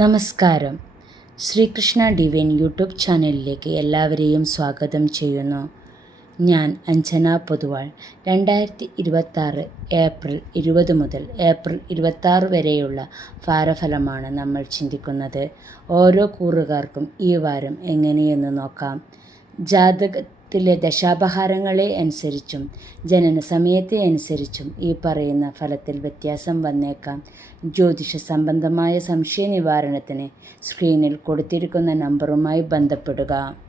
നമസ്കാരം. Sreekrishna divine YouTube ചാനലിലേക്ക് എല്ലാവരെയും സ്വാഗതം ചെയ്യുന്നു. ഞാൻ അഞ്ജന പൊതുവാൾ. 2026 ഏപ്രിൽ 20 മുതൽ ഏപ്രിൽ 26 വരെയുള്ള വാരഫലമാണ് നമ്മൾ ചിന്തിക്കുന്നത്. ഓരോ കൂറുകാർക്കും ഈ വാരം എങ്ങനെയെന്ന് നോക്കാം. ജാതകത്തിലെ ദശാപഹാരങ്ങളെ അനുസരിച്ചും ജനന സമയത്തെ അനുസരിച്ചും ഈ പറയുന്ന ഫലത്തിൽ വ്യത്യാസം വന്നേക്കാം. ജ്യോതിഷ സംബന്ധമായ സംശയ നിവാരണത്തിന് സ്ക്രീനിൽ കൊടുത്തിരിക്കുന്ന നമ്പറുമായി ബന്ധപ്പെടുക.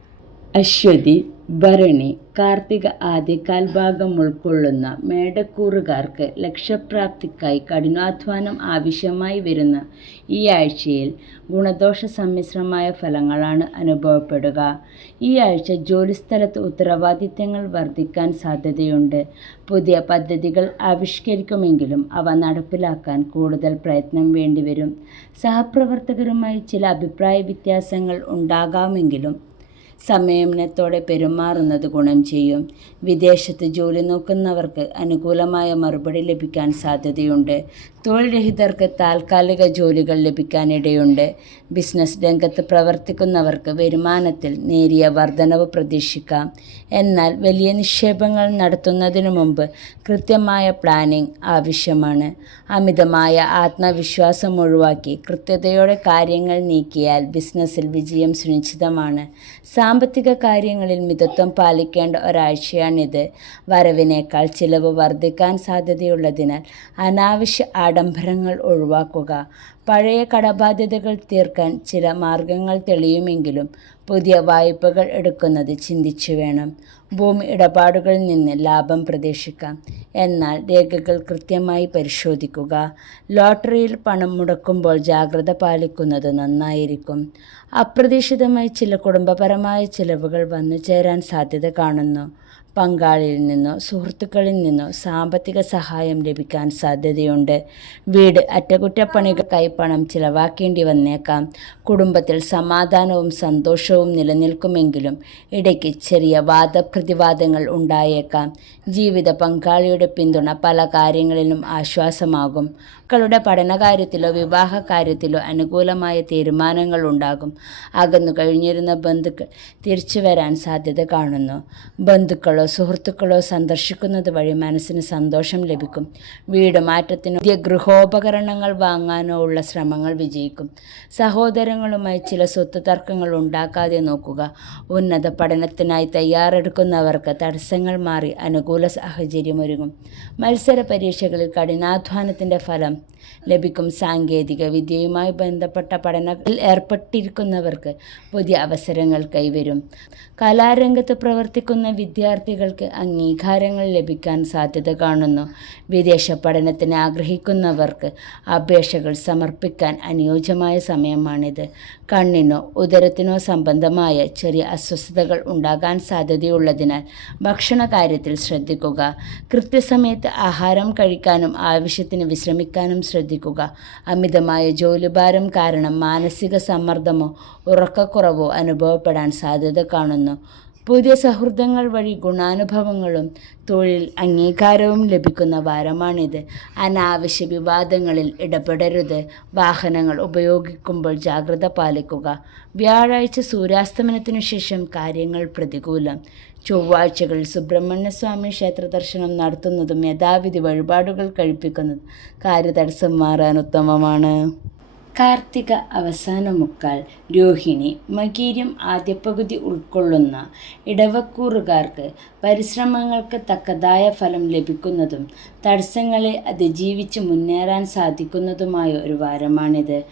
അശ്വതി, ഭരണി, കാർത്തിക ആദ്യകാൽ ഭാഗം ഉൾക്കൊള്ളുന്ന മേടക്കൂറുകാർക്ക് ലക്ഷ്യപ്രാപ്തിക്കായി കഠിനാധ്വാനം ആവശ്യമായി വരുന്ന ഈ ആഴ്ചയിൽ ഗുണദോഷ സമ്മിശ്രമായ ഫലങ്ങളാണ് അനുഭവപ്പെടുക. ഈ ആഴ്ച ജോലിസ്ഥലത്ത് ഉത്തരവാദിത്തങ്ങൾ വർദ്ധിക്കാൻ സാധ്യതയുണ്ട്. പുതിയ പദ്ധതികൾ ആവിഷ്കരിക്കുമെങ്കിലും അവ നടപ്പിലാക്കാൻ കൂടുതൽ പ്രയത്നം വേണ്ടിവരും. സഹപ്രവർത്തകരുമായി ചില അഭിപ്രായ വ്യത്യാസങ്ങൾ ഉണ്ടാകാമെങ്കിലും സംയമനത്തോടെ പെരുമാറുന്നത് ഗുണം ചെയ്യും. വിദേശത്ത് ജോലി നോക്കുന്നവർക്ക് അനുകൂലമായ മറുപടി ലഭിക്കാൻ സാധ്യതയുണ്ട്. തൊഴിൽ രഹിതർക്ക് താൽക്കാലിക ജോലികൾ ലഭിക്കാനിടയുണ്ട്. ബിസിനസ് രംഗത്ത് പ്രവർത്തിക്കുന്നവർക്ക് വരുമാനത്തിൽ നേരിയ വർധനവ് പ്രതീക്ഷിക്കാം. എന്നാൽ വലിയ നിക്ഷേപങ്ങൾ നടത്തുന്നതിനു മുമ്പ് കൃത്യമായ പ്ലാനിംഗ് ആവശ്യമാണ്. അമിതമായ ആത്മവിശ്വാസം ഒഴിവാക്കി കൃത്യതയോടെ കാര്യങ്ങൾ നീക്കിയാൽ ബിസിനസ്സിൽ വിജയം സുനിശ്ചിതമാണ്. സാമ്പത്തിക കാര്യങ്ങളിൽ മിതത്വം പാലിക്കേണ്ട ഒരാഴ്ചയാണിത്. വരവിനേക്കാൾ ചിലവ് വർദ്ധിക്കാൻ സാധ്യതയുള്ളതിനാൽ അനാവശ്യ ആഡംബരങ്ങൾ ഒഴിവാക്കുക. പഴയ കടബാധ്യതകൾ തീർക്കാൻ ചില മാർഗങ്ങൾ തെളിയുമെങ്കിലും പുതിയ വായ്പകൾ എടുക്കുന്നത് ചിന്തിച്ചു വേണം. ഭൂമി ഇടപാടുകളിൽ നിന്ന് ലാഭം പ്രതീക്ഷിക്കാം. എന്നാൽ രേഖകൾ കൃത്യമായി പരിശോധിക്കുക. ലോട്ടറിയിൽ പണം മുടക്കുമ്പോൾ ജാഗ്രത പാലിക്കുന്നത് നന്നായിരിക്കും. അപ്രതീക്ഷിതമായി ചില കുടുംബപരമായ ചിലവുകൾ വന്നു ചേരാൻ സാധ്യത കാണുന്നു. പങ്കാളിയിൽ നിന്നോ സുഹൃത്തുക്കളിൽ നിന്നോ സാമ്പത്തിക സഹായം ലഭിക്കാൻ സാധ്യതയുണ്ട്. വീട് അറ്റകുറ്റപ്പണികൾക്കായി പണം ചിലവാക്കേണ്ടി വന്നേക്കാം. കുടുംബത്തിൽ സമാധാനവും സന്തോഷവും നിലനിൽക്കുമെങ്കിലും ഇടയ്ക്ക് ചെറിയ വാദപ്രതിവാദങ്ങൾ ഉണ്ടായേക്കാം. ജീവിത പങ്കാളിയുടെ പിന്തുണ പല കാര്യങ്ങളിലും ആശ്വാസമാകും. മക്കളുടെ പഠനകാര്യത്തിലോ വിവാഹ കാര്യത്തിലോ അനുകൂലമായ തീരുമാനങ്ങൾ ഉണ്ടാകും. അകന്നു കഴിഞ്ഞിരുന്ന ബന്ധുക്കൾ തിരിച്ചു വരാൻ സാധ്യത കാണുന്നു. ബന്ധുക്കളോ സുഹൃത്തുക്കളോ സന്ദർശിക്കുന്നത് വഴി മനസ്സിന് സന്തോഷം ലഭിക്കും. വീട് മാറ്റത്തിനോ പുതിയ ഗൃഹോപകരണങ്ങൾ വാങ്ങാനോ ഉള്ള ശ്രമങ്ങൾ വിജയിക്കും. സഹോദരങ്ങളുമായി ചില സ്വത്ത് തർക്കങ്ങൾ ഉണ്ടാക്കാതെ നോക്കുക. ഉന്നത പഠനത്തിനായി തയ്യാറെടുക്കുന്നവർക്ക് തടസ്സങ്ങൾ മാറി അനുകൂല സാഹചര്യം ഒരുങ്ങും. മത്സര പരീക്ഷകളിൽ കഠിനാധ്വാനത്തിൻ്റെ ഫലം ലഭിക്കും. സാങ്കേതിക വിദ്യയുമായി ബന്ധപ്പെട്ട പഠനത്തിൽ ഏർപ്പെട്ടിരിക്കുന്നവർക്ക് പുതിയ അവസരങ്ങൾ കൈവരും. കലാരംഗത്ത് പ്രവർത്തിക്കുന്ന വിദ്യാർത്ഥികൾക്ക് അംഗീകാരങ്ങൾ ലഭിക്കാൻ സാധ്യത കാണുന്നു. വിദേശ പഠനത്തിന് ആഗ്രഹിക്കുന്നവർക്ക് അപേക്ഷകൾ സമർപ്പിക്കാൻ അനുയോജ്യമായ സമയമാണിത്. കണ്ണിനോ ഉദരത്തിനോ സംബന്ധമായ ചെറിയ അസ്വസ്ഥതകൾ ഉണ്ടാകാൻ സാധ്യതയുള്ളതിനാൽ ഭക്ഷണ കാര്യത്തിൽ ശ്രദ്ധിക്കുക. കൃത്യസമയത്ത് ആഹാരം കഴിക്കാനും ആവശ്യത്തിന് വിശ്രമിക്കാനും ശ്രദ്ധിക്കുക. അമിതമായ ജോലിഭാരം കാരണം മാനസിക സമ്മർദ്ദമോ ഉറക്കക്കുറവോ അനുഭവപ്പെടാൻ സാധ്യത കാണുന്നു. പുതിയ സൗഹൃദങ്ങൾ വഴി ഗുണാനുഭവങ്ങളും തൊഴിൽ അംഗീകാരവും ലഭിക്കുന്ന വാരമാണിത്. അനാവശ്യ വിവാദങ്ങളിൽ ഇടപെടരുത്. വാഹനങ്ങൾ ഉപയോഗിക്കുമ്പോൾ ജാഗ്രത പാലിക്കുക. വ്യാഴാഴ്ച സൂര്യാസ്തമനത്തിനു ശേഷം കാര്യങ്ങൾ പ്രതികൂലം. ചൊവ്വാഴ്ചകളിൽ സുബ്രഹ്മണ്യസ്വാമി ക്ഷേത്ര ദർശനം നടത്തുന്നതും യഥാവിധി വഴിപാടുകൾ കഴിപ്പിക്കുന്നതും കാര്യതടസ്സം മാറാൻ ഉത്തമമാണ്. കാർത്തിക അവസാന മുക്കാൽ, രോഹിണി, മകീരം ആദ്യ പകുതി ഉൾക്കൊള്ളുന്ന ഇടവക്കൂറുകാർക്ക് പരിശ്രമങ്ങൾക്ക് തക്കതായ ഫലം ലഭിക്കുന്നതും തടസ്സങ്ങളെ അതിജീവിച്ച് മുന്നേറാൻ സാധിക്കുന്നതുമായ ഒരു വാരമാണിത്.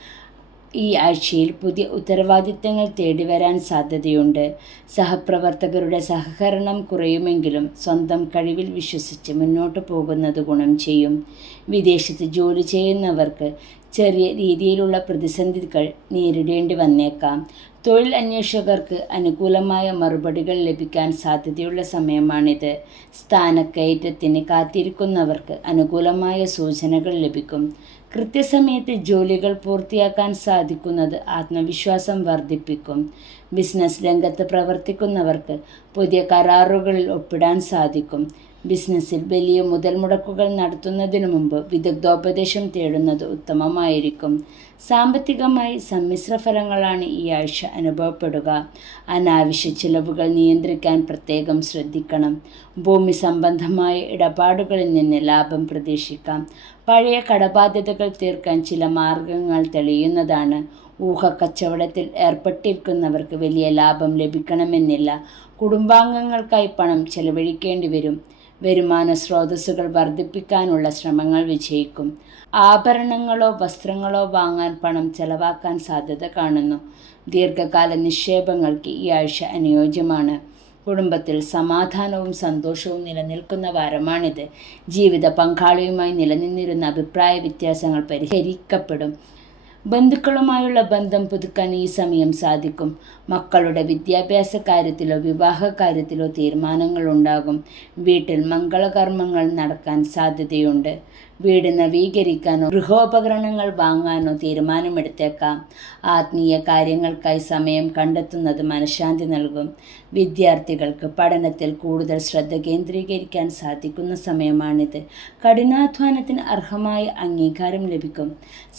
ഈ ആഴ്ചയിൽ പുതിയ ഉത്തരവാദിത്തങ്ങൾ തേടിവരാൻ സാധ്യതയുണ്ട്. സഹപ്രവർത്തകരുടെ സഹകരണം കുറയുമെങ്കിലും സ്വന്തം കഴിവിൽ വിശ്വസിച്ച് മുന്നോട്ട് പോകുന്നത് ഗുണം ചെയ്യും. വിദേശത്ത് ജോലി ചെയ്യുന്നവർക്ക് ചെറിയ രീതിയിലുള്ള പ്രതിസന്ധികൾ നേരിടേണ്ടി വന്നേക്കാം. തൊഴിൽ അന്വേഷകർക്ക് അനുകൂലമായ മറുപടികൾ ലഭിക്കാൻ സാധ്യതയുള്ള സമയമാണിത്. സ്ഥാനക്കയറ്റത്തിന് കാത്തിരിക്കുന്നവർക്ക് അനുകൂലമായ സൂചനകൾ ലഭിക്കും. കൃത്യസമയത്ത് ജോലികൾ പൂർത്തിയാക്കാൻ സാധിക്കുന്നത് ആത്മവിശ്വാസം വർദ്ധിപ്പിക്കും. ബിസിനസ് രംഗത്ത് പ്രവർത്തിക്കുന്നവർക്ക് പുതിയ കരാറുകളിൽ ഒപ്പിടാൻ സാധിക്കും. ബിസിനസ്സിൽ വലിയ മുതൽ മുടക്കുകൾ നടത്തുന്നതിനു മുമ്പ് വിദഗ്ധോപദേശം തേടുന്നത് ഉത്തമമായിരിക്കും. സാമ്പത്തികമായി സമ്മിശ്ര ഫലങ്ങളാണ് ഈ ആഴ്ച അനുഭവപ്പെടുക. അനാവശ്യ ചിലവുകൾ നിയന്ത്രിക്കാൻ പ്രത്യേകം ശ്രദ്ധിക്കണം. ഭൂമി സംബന്ധമായ ഇടപാടുകളിൽ നിന്ന് ലാഭം പ്രതീക്ഷിക്കാം. പഴയ കടബാധ്യതകൾ തീർക്കാൻ ചില മാർഗങ്ങൾ തെളിയുന്നതാണ്. ഊഹക്കച്ചവടത്തിൽ ഏർപ്പെട്ടിരിക്കുന്നവർക്ക് വലിയ ലാഭം ലഭിക്കണമെന്നില്ല. കുടുംബാംഗങ്ങൾക്കായി പണം ചെലവഴിക്കേണ്ടി വരും. വരുമാന സ്രോതസ്സുകൾ വർദ്ധിപ്പിക്കാനുള്ള ശ്രമങ്ങൾ വിജയിക്കും. ആഭരണങ്ങളോ വസ്ത്രങ്ങളോ വാങ്ങാൻ പണം ചെലവാക്കാൻ സാധ്യത കാണുന്നു. ദീർഘകാല നിക്ഷേപങ്ങൾക്ക് ഈ ആഴ്ച അനുയോജ്യമാണ്. കുടുംബത്തിൽ സമാധാനവും സന്തോഷവും നിലനിൽക്കുന്ന വാരമാണിത്. ജീവിത പങ്കാളിയുമായി നിലനിന്നിരുന്ന അഭിപ്രായ വ്യത്യാസങ്ങൾ പരിഹരിക്കപ്പെടും. ബന്ധുക്കളുമായുള്ള ബന്ധം പുതുക്കാൻ ഈ സമയം സാധിക്കും. മക്കളുടെ വിദ്യാഭ്യാസ കാര്യത്തിലോ വിവാഹ കാര്യത്തിലോ തീരുമാനങ്ങളുണ്ടാകും. വീട്ടിൽ മംഗളകർമ്മങ്ങൾ നടക്കാൻ സാധ്യതയുണ്ട്. വീട് നവീകരിക്കാനോ ഗൃഹോപകരണങ്ങൾ വാങ്ങാനോ തീരുമാനമെടുത്തേക്കാം. ആത്മീയ കാര്യങ്ങൾക്കായി സമയം കണ്ടെത്തുന്നത് മനഃശാന്തി നൽകും. വിദ്യാർത്ഥികൾക്ക് പഠനത്തിൽ കൂടുതൽ ശ്രദ്ധ കേന്ദ്രീകരിക്കാൻ സാധിക്കുന്ന സമയമാണിത്. കഠിനാധ്വാനത്തിന് അർഹമായ അംഗീകാരം ലഭിക്കും.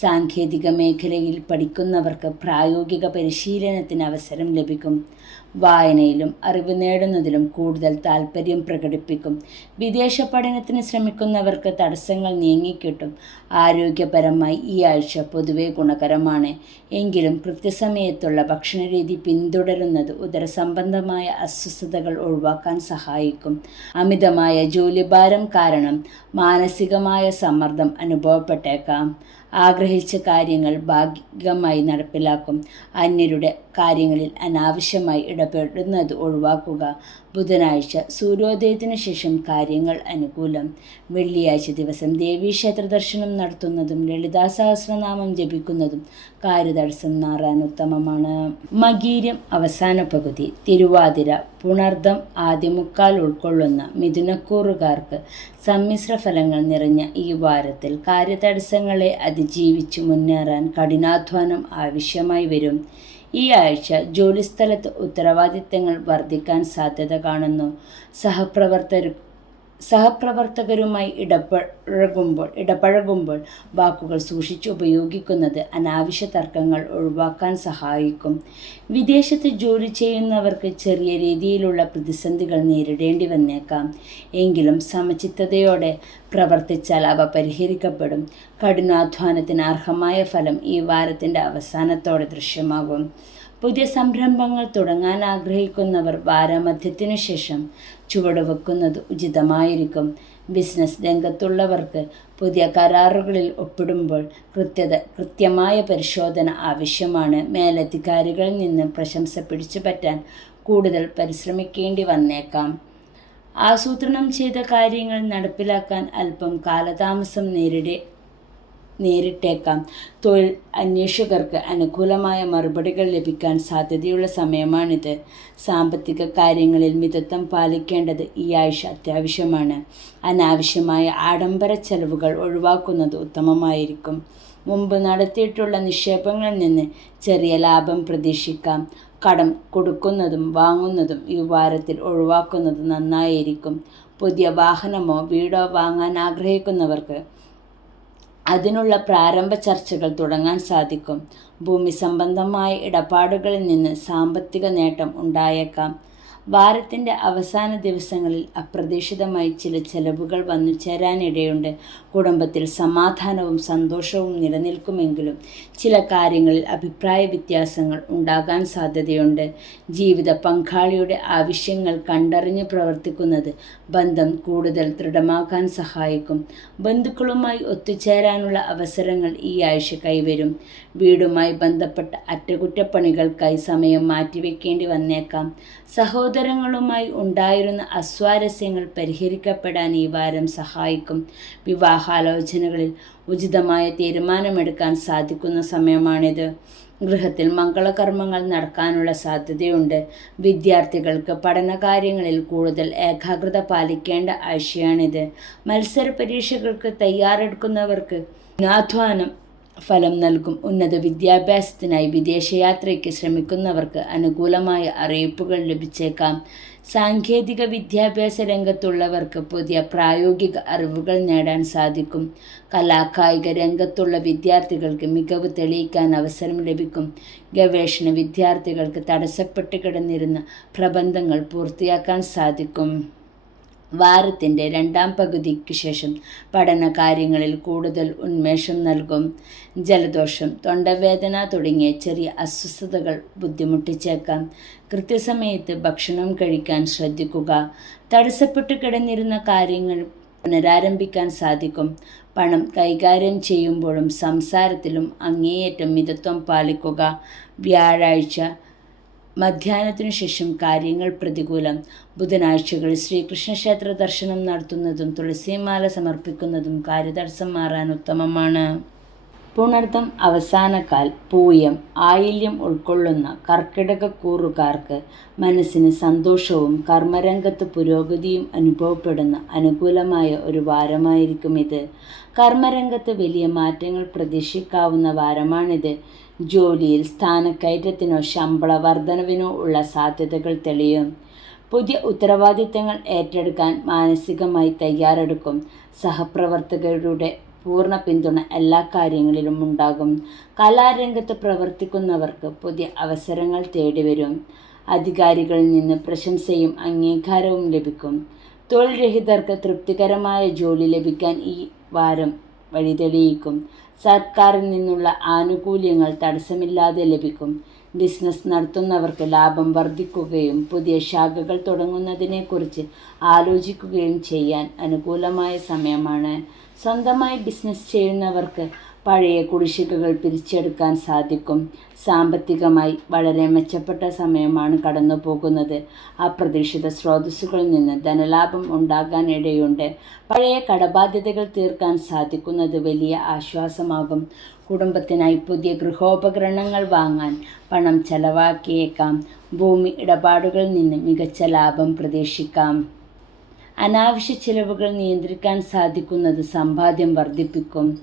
സാങ്കേതിക മേഖലയിൽ പഠിക്കുന്നവർക്ക് പ്രായോഗിക പരിശീലനത്തിന് അവസരം ലഭിക്കും. വായനയിലും അറിവ് നേടുന്നതിലും കൂടുതൽ താൽപ്പര്യം പ്രകടിപ്പിക്കും. വിദേശ പഠനത്തിന് ശ്രമിക്കുന്നവർക്ക് തടസ്സങ്ങൾ നീങ്ങിക്കിട്ടും. ആരോഗ്യപരമായി ഈ ആഴ്ച പൊതുവെ ഗുണകരമാണ്. എങ്കിലും കൃത്യസമയത്തുള്ള ഭക്ഷണരീതി പിന്തുടരുന്നത് ഉദരസംബന്ധമായ അസ്വസ്ഥതകൾ ഒഴിവാക്കാൻ സഹായിക്കും. അമിതമായ ജോലിഭാരം കാരണം മാനസികമായ സമ്മർദ്ദം അനുഭവപ്പെട്ടേക്കാം. ആഗ്രഹിച്ച കാര്യങ്ങൾ ഭാഗികമായി നടപ്പിലാക്കും. അന്യരുടെ കാര്യങ്ങളിൽ അനാവശ്യമായി ഇടപെടുന്നത് ഒഴിവാക്കുക. ബുധനാഴ്ച സൂര്യോദയത്തിനു ശേഷം കാര്യങ്ങൾ അനുകൂലം. വെള്ളിയാഴ്ച ദിവസം ദേവീക്ഷേത്ര ദർശനം നടത്തുന്നതും ലളിതാ സഹസ്രനാമം ജപിക്കുന്നതും കാര്യതടസ്സം മാറാൻ ഉത്തമമാണ്. മകീരം അവസാന പകുതി, തിരുവാതിര, പുണർദം ആദ്യമുക്കാൽ ഉൾക്കൊള്ളുന്ന മിഥുനക്കൂറുകാർക്ക് സമ്മിശ്ര ഫലങ്ങൾ നിറഞ്ഞ ഈ വാരത്തിൽ കാര്യതടസ്സങ്ങളെ അതിജീവിച്ച് മുന്നേറാൻ കഠിനാധ്വാനം ആവശ്യമായി വരും. ഈ ആഴ്ച ജോലിസ്ഥലത്ത് ഉത്തരവാദിത്തങ്ങൾ വർദ്ധിക്കാൻ സാധ്യത കാണുന്നു. സഹപ്രവർത്തകരുമായി ഇടപഴകുമ്പോൾ വാക്കുകൾ സൂക്ഷിച്ച് ഉപയോഗിക്കുന്നത് അനാവശ്യ തർക്കങ്ങൾ ഒഴിവാക്കാൻ സഹായിക്കും. വിദേശത്ത് ജോലി ചെയ്യുന്നവർക്ക് ചെറിയ രീതിയിലുള്ള പ്രതിസന്ധികൾ നേരിടേണ്ടി വന്നേക്കാം. എങ്കിലും സമചിത്തതയോടെ പ്രവർത്തിച്ചാൽ അവ പരിഹരിക്കപ്പെടും. കഠിനാധ്വാനത്തിന് അർഹമായ ഫലം ഈ വാരത്തിൻ്റെ അവസാനത്തോടെ ദൃശ്യമാകും. പുതിയ സംരംഭങ്ങൾ തുടങ്ങാൻ ആഗ്രഹിക്കുന്നവർ വാരമധ്യത്തിനു ശേഷം ചുവടുവെക്കുന്നത് ഉചിതമായിരിക്കും. ബിസിനസ് രംഗത്തുള്ളവർക്ക് പുതിയ കരാറുകളിൽ ഒപ്പിടുമ്പോൾ കൃത്യമായ പരിശോധന ആവശ്യമാണ്. മേലധികാരികളിൽ നിന്ന് പ്രശംസ പിടിച്ചുപറ്റാൻ കൂടുതൽ പരിശ്രമിക്കേണ്ടി വന്നേക്കാം. ആസൂത്രണം ചെയ്ത കാര്യങ്ങൾ നടപ്പിലാക്കാൻ അല്പം കാലതാമസം നേരിട്ടേക്കാം. തൊഴിൽ അന്വേഷകർക്ക് അനുകൂലമായ മറുപടികൾ ലഭിക്കാൻ സാധ്യതയുള്ള സമയമാണിത്. സാമ്പത്തിക കാര്യങ്ങളിൽ മിതത്വം പാലിക്കേണ്ടത് ഈ ആഴ്ച അത്യാവശ്യമാണ്. അനാവശ്യമായ ആഡംബര ചെലവുകൾ ഒഴിവാക്കുന്നത് ഉത്തമമായിരിക്കും. മുമ്പ് നടത്തിയിട്ടുള്ള നിക്ഷേപങ്ങളിൽ നിന്ന് ചെറിയ ലാഭം പ്രതീക്ഷിക്കാം. കടം കൊടുക്കുന്നതും വാങ്ങുന്നതും ഈ വാരത്തിൽ ഒഴിവാക്കുന്നത് നന്നായിരിക്കും. പുതിയ വാഹനമോ വീടോ വാങ്ങാൻ ആഗ്രഹിക്കുന്നവർക്ക് അതിനുള്ള പ്രാരംഭ ചർച്ചകൾ തുടങ്ങാൻ സാധിക്കും. ഭൂമി സംബന്ധമായ ഇടപാടുകളിൽ നിന്ന് സാമ്പത്തിക നേട്ടം ഉണ്ടായേക്കാം. വാരത്തിൻ്റെ അവസാന ദിവസങ്ങളിൽ അപ്രതീക്ഷിതമായി ചില ചെലവുകൾ വന്നു ചേരാനിടയുണ്ട്. കുടുംബത്തിൽ സമാധാനവും സന്തോഷവും നിലനിൽക്കുമെങ്കിലും ചില കാര്യങ്ങളിൽ അഭിപ്രായ വ്യത്യാസങ്ങൾ ഉണ്ടാകാൻ സാധ്യതയുണ്ട്. ജീവിത പങ്കാളിയുടെ ആവശ്യങ്ങൾ കണ്ടറിഞ്ഞ് പ്രവർത്തിക്കുന്നത് ബന്ധം കൂടുതൽ ദൃഢമാക്കാൻ സഹായിക്കും. ബന്ധുക്കളുമായി ഒത്തുചേരാനുള്ള അവസരങ്ങൾ ഈ ആഴ്ച കൈവരും. വീടുമായി ബന്ധപ്പെട്ട അറ്റകുറ്റപ്പണികൾക്കായി സമയം മാറ്റിവെക്കേണ്ടി വന്നേക്കാം. സഹോദരങ്ങളുമായി ഉണ്ടായിരുന്ന അസ്വാരസ്യങ്ങൾ പരിഹരിക്കപ്പെടാൻ ഈ വാരം സഹായിക്കും. വിവാഹാലോചനകളിൽ ഉചിതമായ തീരുമാനമെടുക്കാൻ സാധിക്കുന്ന സമയമാണിത്. ഗൃഹത്തിൽ മംഗളകർമ്മങ്ങൾ നടക്കാനുള്ള സാധ്യതയുണ്ട്. വിദ്യാർത്ഥികൾക്ക് പഠനകാര്യങ്ങളിൽ കൂടുതൽ ഏകാഗ്രത പാലിക്കേണ്ട ആഴ്ചയാണിത്. മത്സര പരീക്ഷകൾക്ക് തയ്യാറെടുക്കുന്നവർക്ക് കഠിനാധ്വാനം ഫലം നൽകും. ഉന്നത വിദ്യാഭ്യാസത്തിനായി വിദേശയാത്രയ്ക്ക് ശ്രമിക്കുന്നവർക്ക് അനുകൂലമായ അറിയിപ്പുകൾ ലഭിച്ചേക്കാം. സാങ്കേതിക വിദ്യാഭ്യാസ രംഗത്തുള്ളവർക്ക് പുതിയ പ്രായോഗിക അറിവുകൾ നേടാൻ സാധിക്കും. കലാകായിക രംഗത്തുള്ള വിദ്യാർത്ഥികൾക്ക് മികവ് തെളിയിക്കാൻ അവസരം ലഭിക്കും. ഗവേഷണ വിദ്യാർത്ഥികൾക്ക് തടസ്സപ്പെട്ട് കിടന്നിരുന്ന പ്രബന്ധങ്ങൾ പൂർത്തിയാക്കാൻ സാധിക്കും. വാരത്തിൻ്റെ രണ്ടാം പകുതിക്ക് ശേഷം പഠന കാര്യങ്ങളിൽ കൂടുതൽ ഉന്മേഷം നൽകും. ജലദോഷം, തൊണ്ടവേദന തുടങ്ങിയ ചെറിയ അസ്വസ്ഥതകൾ ബുദ്ധിമുട്ടിച്ചേക്കാം. കൃത്യസമയത്ത് ഭക്ഷണം കഴിക്കാൻ ശ്രദ്ധിക്കുക. തടസ്സപ്പെട്ട് കിടന്നിരുന്ന കാര്യങ്ങൾ പുനരാരംഭിക്കാൻ സാധിക്കും. പണം കൈകാര്യം ചെയ്യുമ്പോഴും സംസാരത്തിലും അങ്ങേയറ്റം മിതത്വം പാലിക്കുക. വ്യാഴാഴ്ച മധ്യാഹ്നത്തിനു ശേഷം കാര്യങ്ങൾ പ്രതികൂലം. ബുധനാഴ്ചകളിൽ ശ്രീകൃഷ്ണക്ഷേത്ര ദർശനം നടത്തുന്നതും തുളസിമാല സമർപ്പിക്കുന്നതും കാര്യതടസ്സം മാറാൻ ഉത്തമമാണ്. പുണർദം അവസാനക്കാൽ, പൂയം, ആയില്യം ഉൾക്കൊള്ളുന്ന കർക്കിടകക്കൂറുകാർക്ക് മനസ്സിന് സന്തോഷവും കർമ്മരംഗത്ത് പുരോഗതിയും അനുഭവപ്പെടുന്ന അനുകൂലമായ ഒരു വാരമായിരിക്കും ഇത്. കർമ്മരംഗത്ത് വലിയ മാറ്റങ്ങൾ പ്രതീക്ഷിക്കാവുന്ന വാരമാണിത്. ജോലിയിൽ സ്ഥാനക്കയറ്റത്തിനോ ശമ്പള വർധനവിനോ ഉള്ള സാധ്യതകൾ തെളിയും. പുതിയ ഉത്തരവാദിത്തങ്ങൾ ഏറ്റെടുക്കാൻ മാനസികമായി തയ്യാറെടുക്കും. സഹപ്രവർത്തകരുടെ പൂർണ്ണ പിന്തുണ എല്ലാ കാര്യങ്ങളിലും ഉണ്ടാകും. കലാരംഗത്ത് പ്രവർത്തിക്കുന്നവർക്ക് പുതിയ അവസരങ്ങൾ തേടിവരും. അധികാരികളിൽ നിന്ന് പ്രശംസയും അംഗീകാരവും ലഭിക്കും. തൊഴിൽ രഹിതർക്ക് തൃപ്തികരമായ ജോലി ലഭിക്കാൻ ഈ വാരം വഴിതെളിയിക്കും. സർക്കാരിൽ നിന്നുള്ള ആനുകൂല്യങ്ങൾ തടസ്സമില്ലാതെ ലഭിക്കും. ബിസിനസ് നടത്തുന്നവർക്ക് ലാഭം വർദ്ധിക്കുകയും പുതിയ ശാഖകൾ തുടങ്ങുന്നതിനെക്കുറിച്ച് ആലോചിക്കുകയും ചെയ്യാൻ അനുകൂലമായ സമയമാണ്. സ്വന്തമായി ബിസിനസ് ചെയ്യുന്നവർക്ക് പഴയ കുടിശ്ശികകൾ പിരിച്ചെടുക്കാൻ സാധിക്കും. സാമ്പത്തികമായി വളരെ മെച്ചപ്പെട്ട സമയമാണ് കടന്നു പോകുന്നത്. അപ്രതീക്ഷിത സ്രോതസ്സുകളിൽ നിന്ന് ധനലാഭം ഉണ്ടാകാൻ ഇടയുണ്ട്. പഴയ കടബാധ്യതകൾ തീർക്കാൻ സാധിക്കുന്നത് വലിയ ആശ്വാസമാകും. കുടുംബത്തിനായി പുതിയ ഗൃഹോപകരണങ്ങൾ വാങ്ങാൻ പണം ചെലവാക്കിയേക്കാം. ഭൂമി ഇടപാടുകളിൽ നിന്ന് മികച്ച ലാഭം പ്രതീക്ഷിക്കാം. അനാവശ്യ ചിലവുകൾ നിയന്ത്രിക്കാൻ സാധിക്കുന്നത് സമ്പാദ്യം വർദ്ധിപ്പിക്കും.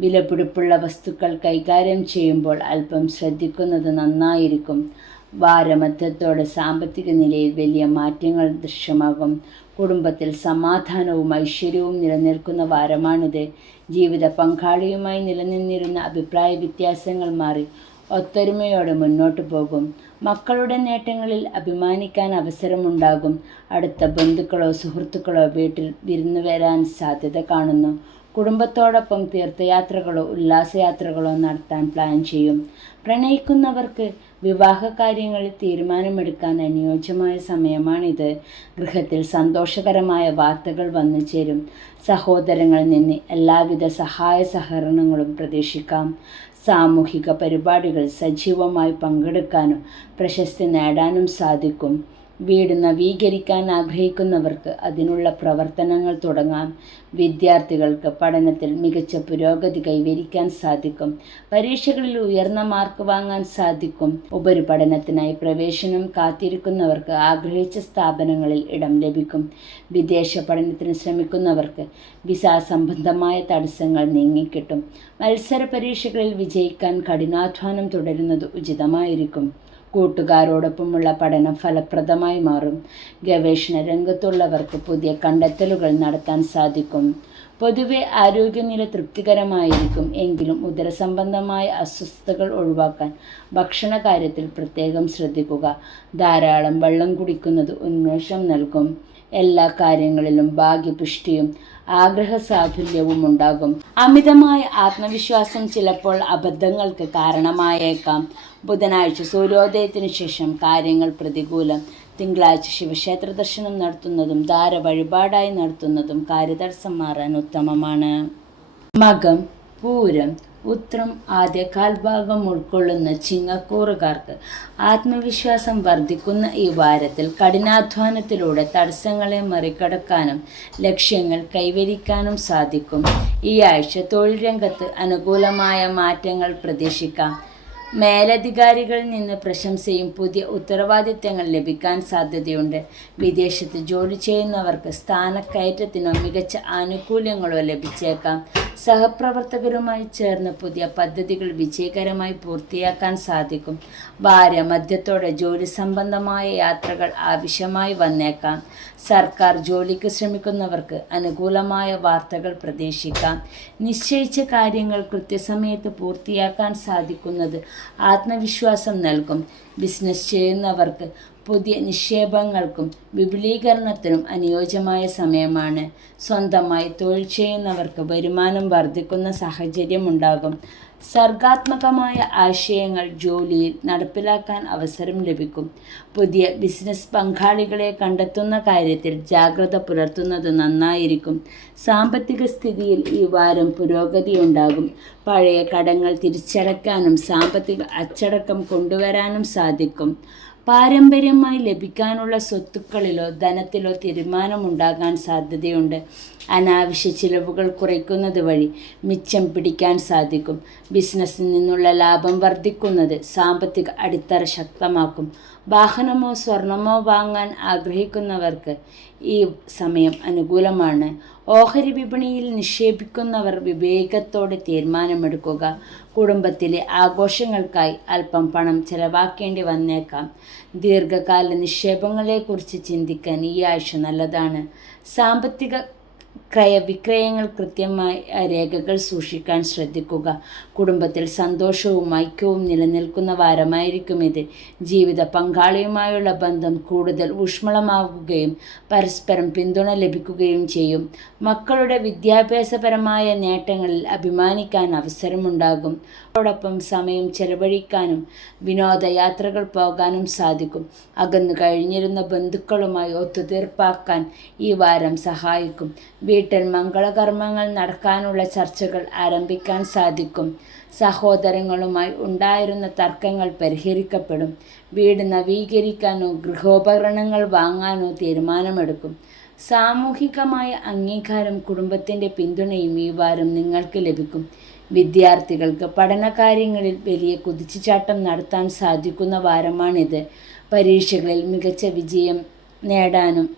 വിലപിടിപ്പുള്ള വസ്തുക്കൾ കൈകാര്യം ചെയ്യുമ്പോൾ അല്പം ശ്രദ്ധിക്കുന്നത് നന്നായിരിക്കും. വാരമധ്യത്തോടെ സാമ്പത്തിക നിലയിൽ വലിയ മാറ്റങ്ങൾ ദൃശ്യമാകും. കുടുംബത്തിൽ സമാധാനവും ഐശ്വര്യവും നിലനിൽക്കുന്ന വാരമാണിത്. ജീവിത പങ്കാളിയുമായി നിലനിന്നിരുന്ന അഭിപ്രായ വ്യത്യാസങ്ങൾ മാറി ഒത്തൊരുമയോടെ മുന്നോട്ടു പോകും. മക്കളുടെ നേട്ടങ്ങളിൽ അഭിമാനിക്കാൻ അവസരമുണ്ടാകും. അടുത്ത ബന്ധുക്കളോ സുഹൃത്തുക്കളോ വീട്ടിൽ വിരുന്നു വരാൻ സാധ്യത കാണുന്നു. കുടുംബത്തോടൊപ്പം തീർത്ഥയാത്രകളോ ഉല്ലാസയാത്രകളോ നടത്താൻ പ്ലാൻ ചെയ്യും. പ്രണയിക്കുന്നവർക്ക് വിവാഹ കാര്യങ്ങളിൽ തീരുമാനമെടുക്കാൻ അനുയോജ്യമായ സമയമാണിത്. ഗൃഹത്തിൽ സന്തോഷകരമായ വാർത്തകൾ വന്നു ചേരും. സഹോദരങ്ങളിൽ നിന്ന് എല്ലാവിധ സഹായ സഹകരണങ്ങളും പ്രതീക്ഷിക്കാം. സാമൂഹിക പരിപാടികൾ സജീവമായി പങ്കെടുക്കാനും പ്രശസ്തി നേടാനും സാധിക്കും. വീട് നവീകരിക്കാൻ ആഗ്രഹിക്കുന്നവർക്ക് അതിനുള്ള പ്രവർത്തനങ്ങൾ തുടങ്ങാം. വിദ്യാർത്ഥികൾക്ക് പഠനത്തിൽ മികച്ച പുരോഗതി കൈവരിക്കാൻ സാധിക്കും. പരീക്ഷകളിൽ ഉയർന്ന മാർക്ക് വാങ്ങാൻ സാധിക്കും. ഉപരിപഠനത്തിനായി പ്രവേശനം കാത്തിരിക്കുന്നവർക്ക് ആഗ്രഹിച്ച സ്ഥാപനങ്ങളിൽ ഇടം ലഭിക്കും. വിദേശ പഠനത്തിന് ശ്രമിക്കുന്നവർക്ക് വിസ സംബന്ധമായ തടസ്സങ്ങൾ നീങ്ങിക്കിട്ടും. മത്സര പരീക്ഷകളിൽ വിജയിക്കാൻ കഠിനാധ്വാനം തുടരുന്നത് ഉചിതമായിരിക്കും. കൂട്ടുകാരോടൊപ്പമുള്ള പഠനം ഫലപ്രദമായി മാറും. ഗവേഷണ രംഗത്തുള്ളവർക്ക് പുതിയ കണ്ടെത്തലുകൾ നടത്താൻ സാധിക്കും. പൊതുവെ ആരോഗ്യനില തൃപ്തികരമായിരിക്കും. എങ്കിലും ഉദരസംബന്ധമായ അസ്വസ്ഥതകൾ ഒഴിവാക്കാൻ ഭക്ഷണ കാര്യത്തിൽ പ്രത്യേകം ശ്രദ്ധിക്കുക. ധാരാളം വെള്ളം കുടിക്കുന്നത് ഉന്മേഷം നൽകും. എല്ലാ കാര്യങ്ങളിലും ഭാഗ്യപുഷ്ടിയും ആഗ്രഹസാഫല്യവും ഉണ്ടാകും. അമിതമായ ആത്മവിശ്വാസം ചിലപ്പോൾ അബദ്ധങ്ങൾക്ക് കാരണമായേക്കാം. ബുധനാഴ്ച സൂര്യോദയത്തിനു ശേഷം കാര്യങ്ങൾ പ്രതികൂലം. തിങ്കളാഴ്ച ശിവക്ഷേത്ര ദർശനം നടത്തുന്നതും ധാര വഴിപാടായി നടത്തുന്നതും കാര്യതടസ്സം മാറാൻ ഉത്തമമാണ്. മകം, പൂരം, ഉത്രം ആദ്യ കാൽഭാഗം ഉൾക്കൊള്ളുന്ന ചിങ്ങക്കൂറുകാർക്ക് ആത്മവിശ്വാസം വർദ്ധിക്കുന്ന ഈ വാരത്തിൽ കഠിനാധ്വാനത്തിലൂടെ തടസ്സങ്ങളെ മറികടക്കാനും ലക്ഷ്യങ്ങൾ കൈവരിക്കാനും സാധിക്കും. ഈ ആഴ്ച തൊഴിൽ രംഗത്ത് അനുകൂലമായ മാറ്റങ്ങൾ പ്രതീക്ഷിക്കാം. മേലധികാരികളിൽ നിന്ന് പ്രശംസയും പുതിയ ഉത്തരവാദിത്തങ്ങൾ ലഭിക്കാൻ സാധ്യതയുണ്ട്. വിദേശത്ത് ജോലി ചെയ്യുന്നവർക്ക് സ്ഥാനക്കയറ്റത്തിനോ മികച്ച ആനുകൂല്യങ്ങളോ ലഭിച്ചേക്കാം. സഹപ്രവർത്തകരുമായി ചേർന്ന് പുതിയ പദ്ധതികൾ വിജയകരമായി പൂർത്തിയാക്കാൻ സാധിക്കും. മധ്യത്തോടെ ജോലി സംബന്ധമായ യാത്രകൾ ആവശ്യമായി വന്നേക്കാം. സർക്കാർ ജോലിക്ക് ശ്രമിക്കുന്നവർക്ക് അനുകൂലമായ വാർത്തകൾ പ്രതീക്ഷിക്കാം. നിശ്ചയിച്ച കാര്യങ്ങൾ കൃത്യസമയത്ത് പൂർത്തിയാക്കാൻ സാധിക്കുന്നത് ആത്മവിശ്വാസം നൽകും. ബിസിനസ് ചെയ്യുന്നവർക്ക് പുതിയ നിക്ഷേപങ്ങൾക്കും വിപുലീകരണത്തിനും അനുയോജ്യമായ സമയമാണ്. സ്വന്തമായി തൊഴിൽ ചെയ്യുന്നവർക്ക് വരുമാനം വർദ്ധിക്കുന്ന സാഹചര്യമുണ്ടാകും. സർഗാത്മകമായ ആശയങ്ങൾ ജോലിയിൽ നടപ്പിലാക്കാൻ അവസരം ലഭിക്കും. പുതിയ ബിസിനസ് പങ്കാളികളെ കണ്ടെത്തുന്ന കാര്യത്തിൽ ജാഗ്രത പുലർത്തുന്നത് നന്നായിരിക്കും. സാമ്പത്തിക സ്ഥിതിയിൽ ഈ വാരം പുരോഗതിയുണ്ടാകും. പഴയ കടങ്ങൾ തിരിച്ചടയ്ക്കാനും സാമ്പത്തിക അച്ചടക്കം കൊണ്ടുവരാനും സാധിക്കും. പാരമ്പര്യമായി ലഭിക്കാനുള്ള സ്വത്തുക്കളിലോ ധനത്തിലോ തീരുമാനമുണ്ടാകാൻ സാധ്യതയുണ്ട്. അനാവശ്യ ചിലവുകൾ കുറയ്ക്കുന്നത് വഴി മിച്ചം പിടിക്കാൻ സാധിക്കും. ബിസിനസ്സിൽ നിന്നുള്ള ലാഭം വർദ്ധിക്കുന്നത് സാമ്പത്തിക അടിത്തറ ശക്തമാക്കും. വാഹനമോ സ്വർണമോ വാങ്ങാൻ ആഗ്രഹിക്കുന്നവർക്ക് ഈ സമയം അനുകൂലമാണ്. ഓഹരി വിപണിയിൽ നിക്ഷേപിക്കുന്നവർ വിവേകത്തോടെ തീരുമാനമെടുക്കുക. കുടുംബത്തിലെ ആഘോഷങ്ങൾക്കായി അല്പം പണം ചെലവാക്കേണ്ടി വന്നേക്കാം. ദീർഘകാല നിക്ഷേപങ്ങളെക്കുറിച്ച് ചിന്തിക്കാൻ ഈ ആഴ്ച നല്ലതാണ്. സാമ്പത്തിക ക്രയവിക്രയങ്ങൾ കൃത്യമായ രേഖകൾ സൂക്ഷിക്കാൻ ശ്രദ്ധിക്കുക. കുടുംബത്തിൽ സന്തോഷവും ഐക്യവും നിലനിൽക്കുന്ന വാരമായിരിക്കും ഇത്. ജീവിത പങ്കാളിയുമായുള്ള ബന്ധം കൂടുതൽ ഊഷ്മളമാവുകയും പരസ്പരം പിന്തുണ ലഭിക്കുകയും ചെയ്യും. മക്കളുടെ വിദ്യാഭ്യാസപരമായ നേട്ടങ്ങളിൽ അഭിമാനിക്കാൻ അവസരമുണ്ടാകും. അതോടൊപ്പം സമയം ചെലവഴിക്കാനും വിനോദയാത്രകൾ പോകാനും സാധിക്കും. അകന്നു കഴിഞ്ഞിരുന്ന ബന്ധുക്കളുമായി ഒത്തുതീർപ്പാക്കാൻ ഈ വാരം സഹായിക്കും. വീട്ടിൽ മംഗളകർമ്മങ്ങൾ നടക്കാനുള്ള ചർച്ചകൾ ആരംഭിക്കാൻ സാധിക്കും. സഹോദരങ്ങളുമായി ഉണ്ടായിരുന്ന തർക്കങ്ങൾ പരിഹരിക്കപ്പെടും. വീട് നവീകരിക്കാനോ ഗൃഹോപകരണങ്ങൾ വാങ്ങാനോ തീരുമാനമെടുക്കും. സാമൂഹികമായ അംഗീകാരം കുടുംബത്തിൻ്റെ പിന്തുണയും ഈ വാരം നിങ്ങൾക്ക് ലഭിക്കും. വിദ്യാർത്ഥികൾക്ക് പഠനകാര്യങ്ങളിൽ വലിയ കുതിച്ചുചാട്ടം നടത്താൻ സാധിക്കുന്ന വാരമാണിത്. പരീക്ഷകളിൽ മികച്ച വിജയം നേടാനും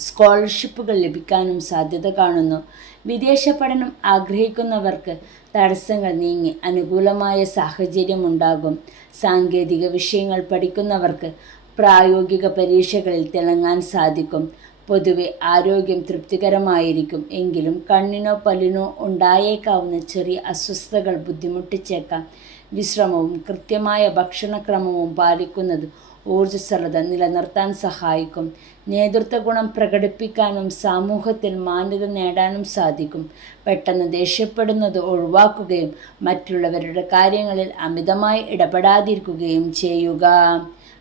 സ്കോളർഷിപ്പുകൾ ലഭിക്കാനും സാധ്യത കാണുന്നു. വിദേശ പഠനം ആഗ്രഹിക്കുന്നവർക്ക് തടസ്സങ്ങൾ നീങ്ങി അനുകൂലമായ സാഹചര്യമുണ്ടാകും. സാങ്കേതിക വിഷയങ്ങൾ പഠിക്കുന്നവർക്ക് പ്രായോഗിക പരീക്ഷകളിൽ തിളങ്ങാൻ സാധിക്കും. പൊതുവെ ആരോഗ്യം തൃപ്തികരമായിരിക്കും. എങ്കിലും കണ്ണിനോ പല്ലിനോ ഉണ്ടായേക്കാവുന്ന ചെറിയ അസ്വസ്ഥതകൾ ബുദ്ധിമുട്ടിച്ചേക്കാം. വിശ്രമവും കൃത്യമായ ഭക്ഷണക്രമവും പാലിക്കുന്നത് ഊർജ്ജസ്വലത നിലനിർത്താൻ സഹായിക്കും. നേതൃത്വ ഗുണം പ്രകടിപ്പിക്കാനും സമൂഹത്തിൽ മാന്യത നേടാനും സാധിക്കും. പെട്ടെന്ന് ദേഷ്യപ്പെടുന്നത് ഒഴിവാക്കുകയും മറ്റുള്ളവരുടെ കാര്യങ്ങളിൽ അമിതമായി ഇടപെടാതിരിക്കുകയും ചെയ്യുക.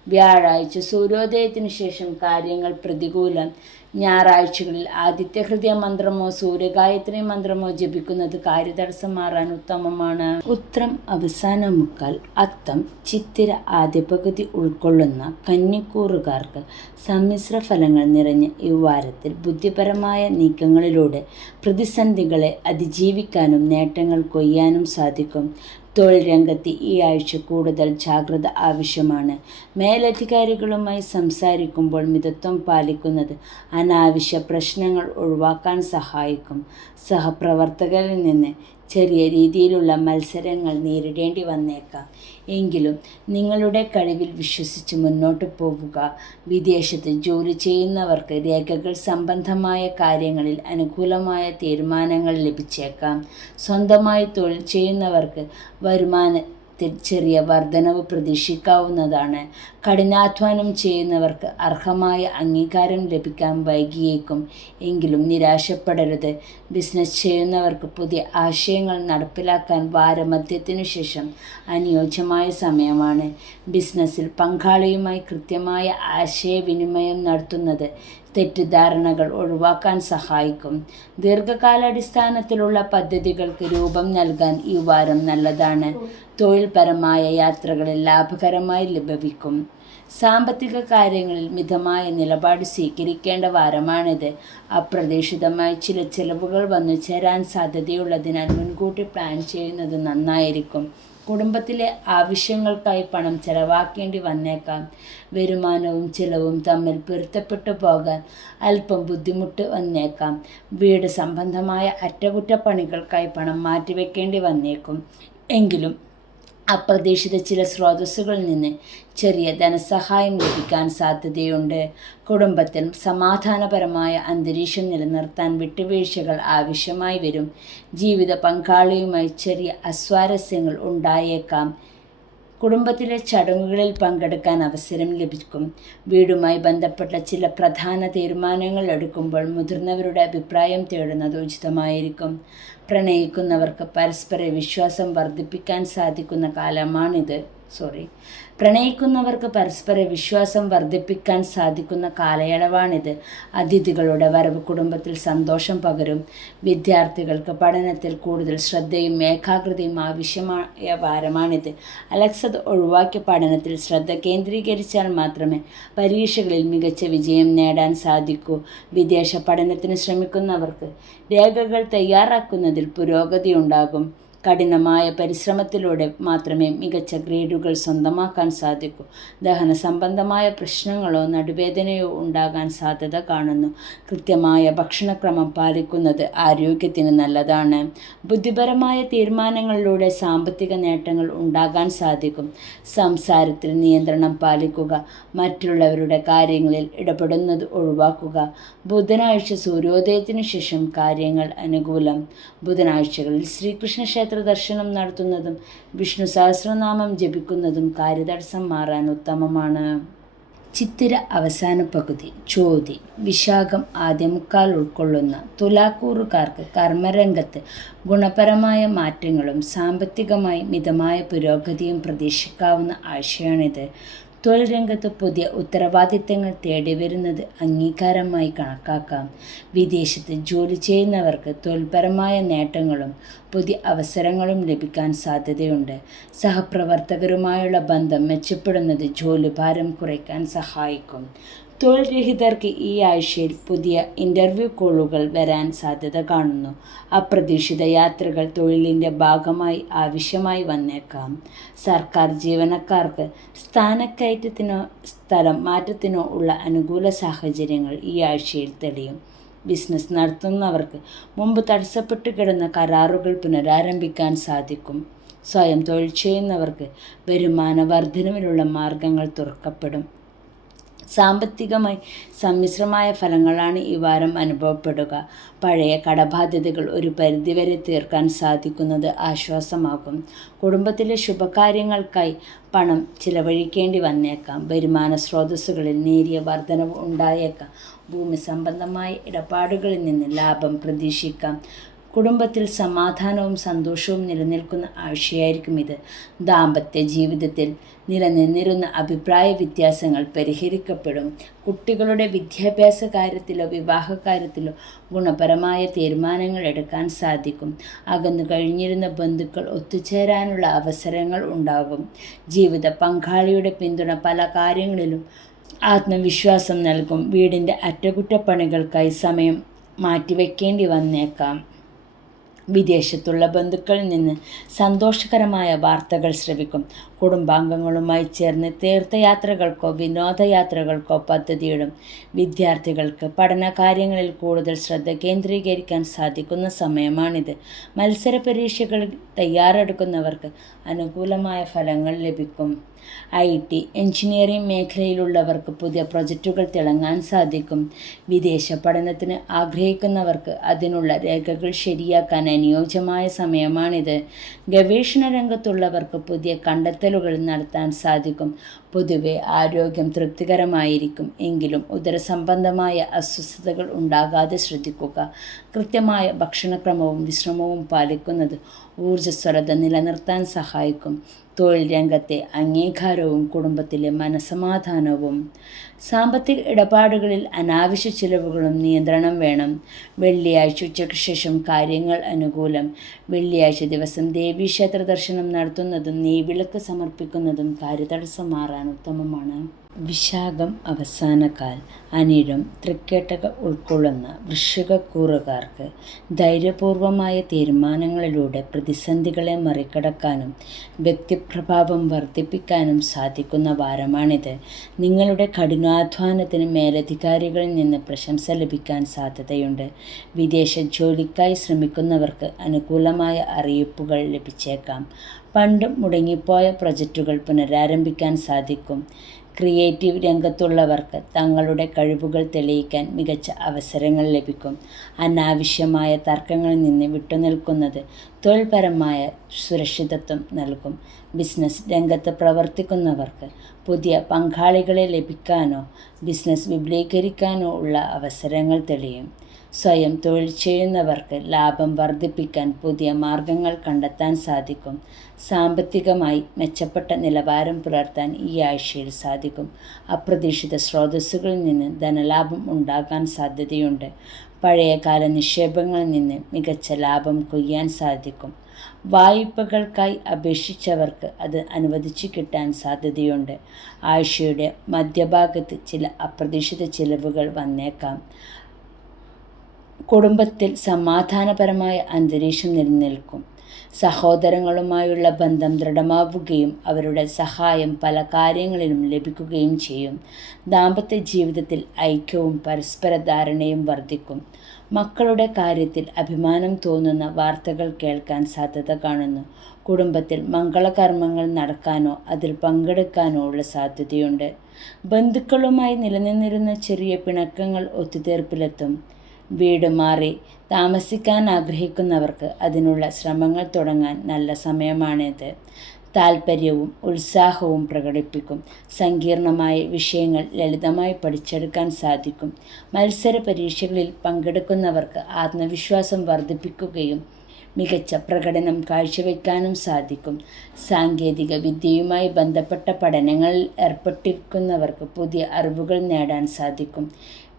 വ്യാഴാഴ്ച സൂര്യോദയത്തിനു ശേഷം കാര്യങ്ങൾ പ്രതികൂലം. ഞായറാഴ്ചകളിൽ ആദിത്യഹൃദയ മന്ത്രമോ സൂര്യഗായത്രി മന്ത്രമോ ജപിക്കുന്നത് കാര്യതടസ്സം മാറാൻ ഉത്തമമാണ്. ഉത്രം അവസാന മുക്കാൽ, അത്തം ചിത്തിര ആദ്യ പകുതി ഉൾക്കൊള്ളുന്ന കന്നിക്കൂറുകാർക്ക് സമ്മിശ്ര ഫലങ്ങൾ നിറഞ്ഞ ഈ വാരത്തിൽ ബുദ്ധിപരമായ നീക്കങ്ങളിലൂടെ പ്രതിസന്ധികളെ അതിജീവിക്കാനും നേട്ടങ്ങൾ കൊയ്യാനും സാധിക്കും. തൊഴിൽ രംഗത്ത് ഈ ആഴ്ച കൂടുതൽ ജാഗ്രത ആവശ്യമാണ്. മേലധികാരികളുമായി സംസാരിക്കുമ്പോൾ മിതത്വം പാലിക്കുന്നത് അനാവശ്യ പ്രശ്നങ്ങൾ ഒഴിവാക്കാൻ സഹായിക്കും. സഹപ്രവർത്തകരിൽ നിന്ന് ചെറിയ രീതിയിലുള്ള മത്സരങ്ങൾ നേരിടേണ്ടി വന്നേക്കാം. എങ്കിലും നിങ്ങളുടെ കഴിവിൽ വിശ്വസിച്ച് മുന്നോട്ട് പോവുക. വിദേശത്ത് ജോലി ചെയ്യുന്നവർക്ക് രേഖകൾ സംബന്ധമായ കാര്യങ്ങളിൽ അനുകൂലമായ തീരുമാനങ്ങൾ ലഭിച്ചേക്കാം. സ്വന്തമായി തൊഴിൽ ചെയ്യുന്നവർക്ക് വരുമാനത്തിൽ ചെറിയ വർധനവ് പ്രതീക്ഷിക്കാവുന്നതാണ്. കഠിനാധ്വാനം ചെയ്യുന്നവർക്ക് അർഹമായ അംഗീകാരം ലഭിക്കാൻ വൈകിയേക്കും. എങ്കിലും നിരാശപ്പെടരുത്. ബിസിനസ് ചെയ്യുന്നവർക്ക് പുതിയ ആശയങ്ങൾ നടപ്പിലാക്കാൻ വാരമധ്യത്തിനു ശേഷം അനുയോജ്യമായ സമയമാണ്. ബിസിനസ്സിൽ പങ്കാളിയുമായി കൃത്യമായ ആശയവിനിമയം നടത്തുന്നത് തെറ്റിദ്ധാരണകൾ ഒഴിവാക്കാൻ സഹായിക്കും. ദീർഘകാലാടിസ്ഥാനത്തിലുള്ള പദ്ധതികൾക്ക് രൂപം നൽകാൻ ഈ വാരം നല്ലതാണ്. തൊഴിൽപരമായ യാത്രകളിൽ ലാഭകരമായി ലഭിക്കും. സാമ്പത്തിക കാര്യങ്ങളിൽ മിതമായ നിലപാട് സ്വീകരിക്കേണ്ട വാരമാണിത്. അപ്രതീക്ഷിതമായി ചില ചെലവുകൾ വന്നു ചേരാൻ സാധ്യതയുള്ളതിനാൽ മുൻകൂട്ടി പ്ലാൻ ചെയ്യുന്നത് നന്നായിരിക്കും. കുടുംബത്തിലെ ആവശ്യങ്ങൾക്കായി പണം ചെലവാക്കേണ്ടി വന്നേക്കാം. വരുമാനവും ചിലവും തമ്മിൽ പൊരുത്തപ്പെട്ടു പോകാൻ അല്പം ബുദ്ധിമുട്ട് വന്നേക്കാം. വീട് സംബന്ധമായ അറ്റകുറ്റപ്പണികൾക്കായി പണം മാറ്റിവെക്കേണ്ടി വന്നേക്കും. എങ്കിലും അപ്രതീക്ഷിത ചില സ്രോതസ്സുകളിൽ നിന്ന് ചെറിയ ധനസഹായം ലഭിക്കാൻ സാധ്യതയുണ്ട്. കുടുംബത്തിൽ സമാധാനപരമായ അന്തരീക്ഷം നിലനിർത്താൻ വിട്ടുവീഴ്ചകൾ ആവശ്യമായി വരും. ജീവിത പങ്കാളിയുമായി ചെറിയ അസ്വാരസ്യങ്ങൾ ഉണ്ടായേക്കാം. കുടുംബത്തിലെ ചടങ്ങുകളിൽ പങ്കെടുക്കാൻ അവസരം ലഭിക്കും. വീടുമായി ബന്ധപ്പെട്ട ചില പ്രധാന തീരുമാനങ്ങൾ എടുക്കുമ്പോൾ മുതിർന്നവരുടെ അഭിപ്രായം തേടുന്നത് ഉചിതമായിരിക്കും. പ്രണയിക്കുന്നവർക്ക് പരസ്പര വിശ്വാസം വർദ്ധിപ്പിക്കാൻ സാധിക്കുന്ന കാലമാണിത്. പ്രണയിക്കുന്നവർക്ക് പരസ്പര വിശ്വാസം വർദ്ധിപ്പിക്കാൻ സാധിക്കുന്ന കാലയളവാണിത്. അതിഥികളുടെ വരവ് കുടുംബത്തിൽ സന്തോഷം പകരും. വിദ്യാർത്ഥികൾക്ക് പഠനത്തിൽ കൂടുതൽ ശ്രദ്ധയും ഏകാഗ്രതയും ആവശ്യമായ വാരമാണിത്. അലസത ഒഴിവാക്കി പഠനത്തിൽ ശ്രദ്ധ കേന്ദ്രീകരിച്ചാൽ മാത്രമേ പരീക്ഷകളിൽ മികച്ച വിജയം നേടാൻ സാധിക്കൂ. വിദേശ പഠനത്തിന് ശ്രമിക്കുന്നവർക്ക് രേഖകൾ തയ്യാറാക്കുന്നതിൽ പുരോഗതിയുണ്ടാകും. കഠിനമായ പരിശ്രമത്തിലൂടെ മാത്രമേ മികച്ച ഗ്രേഡുകൾ സ്വന്തമാക്കാൻ സാധിക്കൂ. ദഹന സംബന്ധമായ പ്രശ്നങ്ങളോ നടുവേദനയോ ഉണ്ടാകാൻ സാധ്യത കാണുന്നു. കൃത്യമായ ഭക്ഷണക്രമം പാലിക്കുന്നത് ആരോഗ്യത്തിന് നല്ലതാണ്. ബുദ്ധിപരമായ തീരുമാനങ്ങളിലൂടെ സാമ്പത്തിക നേട്ടങ്ങൾ ഉണ്ടാകാൻ സാധിക്കും. സംസാരത്തിൽ നിയന്ത്രണം പാലിക്കുക. മറ്റുള്ളവരുടെ കാര്യങ്ങളിൽ ഇടപെടുന്നത് ഒഴിവാക്കുക. ബുധനാഴ്ച സൂര്യോദയത്തിനു ശേഷം കാര്യങ്ങൾ അനുകൂലം. ബുധനാഴ്ചകളിൽ ശ്രീകൃഷ്ണ ക്ഷേത്ര ദർശനം നടത്തുന്നതും വിഷ്ണു സഹസ്രനാമം ജപിക്കുന്നതും കാര്യതടസ്സം മാറാൻ ഉത്തമമാണ്. ചിത്തിര അവസാന പകുതി, ചോതി, വിശാഖം ആദ്യമുക്കാൽ ഉൾക്കൊള്ളുന്ന തുലാക്കൂറുകാർക്ക് കർമ്മരംഗത്ത് ഗുണപരമായ മാറ്റങ്ങളും സാമ്പത്തികമായി മിതമായ പുരോഗതിയും പ്രതീക്ഷിക്കാവുന്ന ആഴ്ചയാണിത്. തൊഴിൽ രംഗത്ത് പുതിയ ഉത്തരവാദിത്തങ്ങൾ തേടിവരുന്നത് അംഗീകാരമായി കണക്കാക്കാം. വിദേശത്ത് ജോലി ചെയ്യുന്നവർക്ക് തൊഴിൽപരമായ നേട്ടങ്ങളും പുതിയ അവസരങ്ങളും ലഭിക്കാൻ സാധ്യതയുണ്ട്. സഹപ്രവർത്തകരുമായുള്ള ബന്ധം മെച്ചപ്പെടുന്നത് ജോലിഭാരം കുറയ്ക്കാൻ സഹായിക്കും. തൊഴിൽ രഹിതർക്ക് ഈ ആഴ്ചയിൽ പുതിയ ഇൻ്റർവ്യൂ കോളുകൾ വരാൻ സാധ്യത കാണുന്നു. അപ്രതീക്ഷിത യാത്രകൾ തൊഴിലിൻ്റെ ഭാഗമായി ആവശ്യമായി വന്നേക്കാം. സർക്കാർ ജീവനക്കാർക്ക് സ്ഥാനക്കയറ്റത്തിനോ സ്ഥലം മാറ്റത്തിനോ ഉള്ള അനുകൂല സാഹചര്യങ്ങൾ ഈ ആഴ്ചയിൽ തെളിയും. ബിസിനസ് നടത്തുന്നവർക്ക് മുമ്പ് തടസ്സപ്പെട്ടു കിടന്ന കരാറുകൾ പുനരാരംഭിക്കാൻ സാധിക്കും. സ്വയം തൊഴിൽ ചെയ്യുന്നവർക്ക് വരുമാന വർധനവിനുള്ള മാർഗങ്ങൾ തുറക്കപ്പെടും. സാമ്പത്തികമായി സമ്മിശ്രമായ ഫലങ്ങളാണ് ഈ വാരം അനുഭവപ്പെടുക. പഴയ കടബാധ്യതകൾ ഒരു പരിധിവരെ തീർക്കാൻ സാധിക്കുന്നത് ആശ്വാസമാകും. കുടുംബത്തിലെ ശുഭകാര്യങ്ങൾക്കായി പണം ചിലവഴിക്കേണ്ടി വന്നേക്കാം. വരുമാന സ്രോതസ്സുകളിൽ നേരിയ വർധനവ് ഉണ്ടായേക്കാം. ഭൂമി സംബന്ധമായ ഇടപാടുകളിൽ നിന്ന് ലാഭം പ്രതീക്ഷിക്കാം. കുടുംബത്തിൽ സമാധാനവും സന്തോഷവും നിലനിൽക്കുന്ന ആഴ്ചയായിരിക്കും ഇത്. ദാമ്പത്യ ജീവിതത്തിൽ നിലനിന്നിരുന്ന അഭിപ്രായ വ്യത്യാസങ്ങൾ പരിഹരിക്കപ്പെടും. കുട്ടികളുടെ വിദ്യാഭ്യാസ കാര്യത്തിലോ വിവാഹ കാര്യത്തിലോ ഗുണപരമായ തീരുമാനങ്ങൾ എടുക്കാൻ സാധിക്കും. അകന്നു കഴിഞ്ഞിരുന്ന ബന്ധുക്കൾ ഒത്തുചേരാനുള്ള അവസരങ്ങൾ ഉണ്ടാകും. ജീവിത പങ്കാളിയുടെ പിന്തുണ പല കാര്യങ്ങളിലും ആത്മവിശ്വാസം നൽകും. വീടിൻ്റെ അറ്റകുറ്റപ്പണികൾക്കായി സമയം മാറ്റിവെക്കേണ്ടി വന്നേക്കാം. വിദേശത്തുള്ള ബന്ധുക്കളിൽ നിന്ന് സന്തോഷകരമായ വാർത്തകൾ ശ്രവിക്കും. കുടുംബാംഗങ്ങളുമായി ചേർന്ന് തീർത്ഥയാത്രകൾക്കോ വിനോദയാത്രകൾക്കോ പദ്ധതിയിടും. വിദ്യാർത്ഥികൾക്ക് പഠനകാര്യങ്ങളിൽ കൂടുതൽ ശ്രദ്ധ കേന്ദ്രീകരിക്കാൻ സാധിക്കുന്ന സമയമാണിത്. മത്സര പരീക്ഷകളിൽ തയ്യാറെടുക്കുന്നവർക്ക് അനുകൂലമായ ഫലങ്ങൾ ലഭിക്കും. IT, എഞ്ചിനീയറിംഗ് മേഖലയിലുള്ളവർക്ക് പുതിയ പ്രൊജക്റ്റുകൾ തിളങ്ങാൻ സാധിക്കും. വിദേശ പഠനത്തിന് ആഗ്രഹിക്കുന്നവർക്ക് അതിനുള്ള രേഖകൾ ശരിയാക്കാൻ അനുയോജ്യമായ സമയമാണിത്. ഗവേഷണ രംഗത്തുള്ളവർക്ക് പുതിയ കണ്ടെത്തലുകൾ നടത്താൻ സാധിക്കും. പൊതുവെ ആരോഗ്യം തൃപ്തികരമായിരിക്കും. എങ്കിലും ഉദരസംബന്ധമായ അസ്വസ്ഥതകൾ ഉണ്ടാകാതെ ശ്രദ്ധിക്കുക. കൃത്യമായ ഭക്ഷണക്രമവും വിശ്രമവും പാലിക്കുന്നത് ഊർജ്ജസ്വലത നിലനിർത്താൻ സഹായിക്കും. തൊഴിൽ രംഗത്തെ അംഗീകാരവും കുടുംബത്തിലെ മനസ്സമാധാനവും. സാമ്പത്തിക ഇടപാടുകളിൽ അനാവശ്യ ചിലവുകളും നിയന്ത്രണം വേണം. വെള്ളിയാഴ്ച ഉച്ചയ്ക്ക് ശേഷം കാര്യങ്ങൾ അനുകൂലം. വെള്ളിയാഴ്ച ദിവസം ദേവീക്ഷേത്ര ദർശനം നടത്തുന്നതും നെയ്വിളക്ക് സമർപ്പിക്കുന്നതും കാര്യതടസ്സം മാറാൻ ഉത്തമമാണ്. വിശാഖം അവസാനകാൽ. അനിഴം തൃക്കേട്ടക ഉൾക്കൊള്ളുന്ന വൃശ്ചികക്കൂറുകാർക്ക് ധൈര്യപൂർവമായ തീരുമാനങ്ങളിലൂടെ പ്രതിസന്ധികളെ മറികടക്കാനും വ്യക്തിപ്രഭാവം വർദ്ധിപ്പിക്കാനും സാധിക്കുന്ന വാരമാണിത്. നിങ്ങളുടെ കഠിനാധ്വാനത്തിന് മേലധികാരികളിൽ നിന്ന് പ്രശംസ ലഭിക്കാൻ സാധ്യതയുണ്ട്. വിദേശ ജോലിക്കായി ശ്രമിക്കുന്നവർക്ക് അനുകൂലമായ അറിയിപ്പുകൾ ലഭിച്ചേക്കാം. പണ്ട് മുടങ്ങിപ്പോയ പ്രൊജക്റ്റുകൾ പുനരാരംഭിക്കാൻ സാധിക്കും. ക്രിയേറ്റീവ് രംഗത്തുള്ളവർക്ക് തങ്ങളുടെ കഴിവുകൾ തെളിയിക്കാൻ മികച്ച അവസരങ്ങൾ ലഭിക്കും. അനാവശ്യമായ തർക്കങ്ങളിൽ നിന്ന് വിട്ടുനിൽക്കുന്നത് തൊഴിൽപരമായ സുരക്ഷിതത്വം നൽകും. ബിസിനസ് രംഗത്ത് പ്രവർത്തിക്കുന്നവർക്ക് പുതിയ പങ്കാളികളെ ലഭിക്കാനോ ബിസിനസ് വിപുലീകരിക്കാനോ ഉള്ള അവസരങ്ങൾ തെളിയും. സ്വയം തൊഴിൽ ചെയ്യുന്നവർക്ക് ലാഭം വർദ്ധിപ്പിക്കാൻ പുതിയ മാർഗങ്ങൾ കണ്ടെത്താൻ സാധിക്കും. സാമ്പത്തികമായി മെച്ചപ്പെട്ട നിലവാരം പുലർത്താൻ ഈ ആഴ്ചയിൽ സാധിക്കും. അപ്രതീക്ഷിത സ്രോതസ്സുകളിൽ നിന്ന് ധനലാഭം ഉണ്ടാകാൻ സാധ്യതയുണ്ട്. പഴയകാല നിക്ഷേപങ്ങളിൽ നിന്ന് മികച്ച ലാഭം കൊയ്യാൻ സാധിക്കും. വായ്പകൾക്കായി അപേക്ഷിച്ചവർക്ക് അത് അനുവദിച്ചു കിട്ടാൻ സാധ്യതയുണ്ട്. ആഴ്ചയുടെ മധ്യഭാഗത്ത് ചില അപ്രതീക്ഷിത ചിലവുകൾ വന്നേക്കാം. കുടുംബത്തിൽ സമാധാനപരമായ അന്തരീക്ഷം നിലനിൽക്കും. സഹോദരങ്ങളുമായുള്ള ബന്ധം ദൃഢമാവുകയും അവരുടെ സഹായം പല കാര്യങ്ങളിലും ലഭിക്കുകയും ചെയ്യും. ദാമ്പത്യ ജീവിതത്തിൽ ഐക്യവും പരസ്പര ധാരണയും വർദ്ധിക്കും. മക്കളുടെ കാര്യത്തിൽ അഭിമാനം തോന്നുന്ന വാർത്തകൾ കേൾക്കാൻ സാധ്യത കാണുന്നു. കുടുംബത്തിൽ മംഗളകർമ്മങ്ങൾ നടക്കാനോ അതിൽ പങ്കെടുക്കാനോ ഉള്ള സാധ്യതയുണ്ട്. ബന്ധുക്കളുമായി നിലനിന്നിരുന്ന ചെറിയ പിണക്കങ്ങൾ ഒത്തുതീർപ്പിലെത്തും. വീട് മാറി താമസിക്കാൻ ആഗ്രഹിക്കുന്നവർക്ക് അതിനുള്ള ശ്രമങ്ങൾ തുടങ്ങാൻ നല്ല സമയമാണിത്. താൽപ്പര്യവും ഉത്സാഹവും പ്രകടിപ്പിക്കും. സങ്കീർണമായ വിഷയങ്ങൾ ലളിതമായി പഠിച്ചെടുക്കാൻ സാധിക്കും. മത്സര പരീക്ഷകളിൽ പങ്കെടുക്കുന്നവർക്ക് ആത്മവിശ്വാസം വർദ്ധിപ്പിക്കുകയും മികച്ച പ്രകടനം കാഴ്ചവെക്കാനും സാധിക്കും. സാങ്കേതിക വിദ്യയുമായി ബന്ധപ്പെട്ട പഠനങ്ങളിൽ ഏർപ്പെട്ടിരിക്കുന്നവർക്ക് പുതിയ അറിവുകൾ നേടാൻ സാധിക്കും.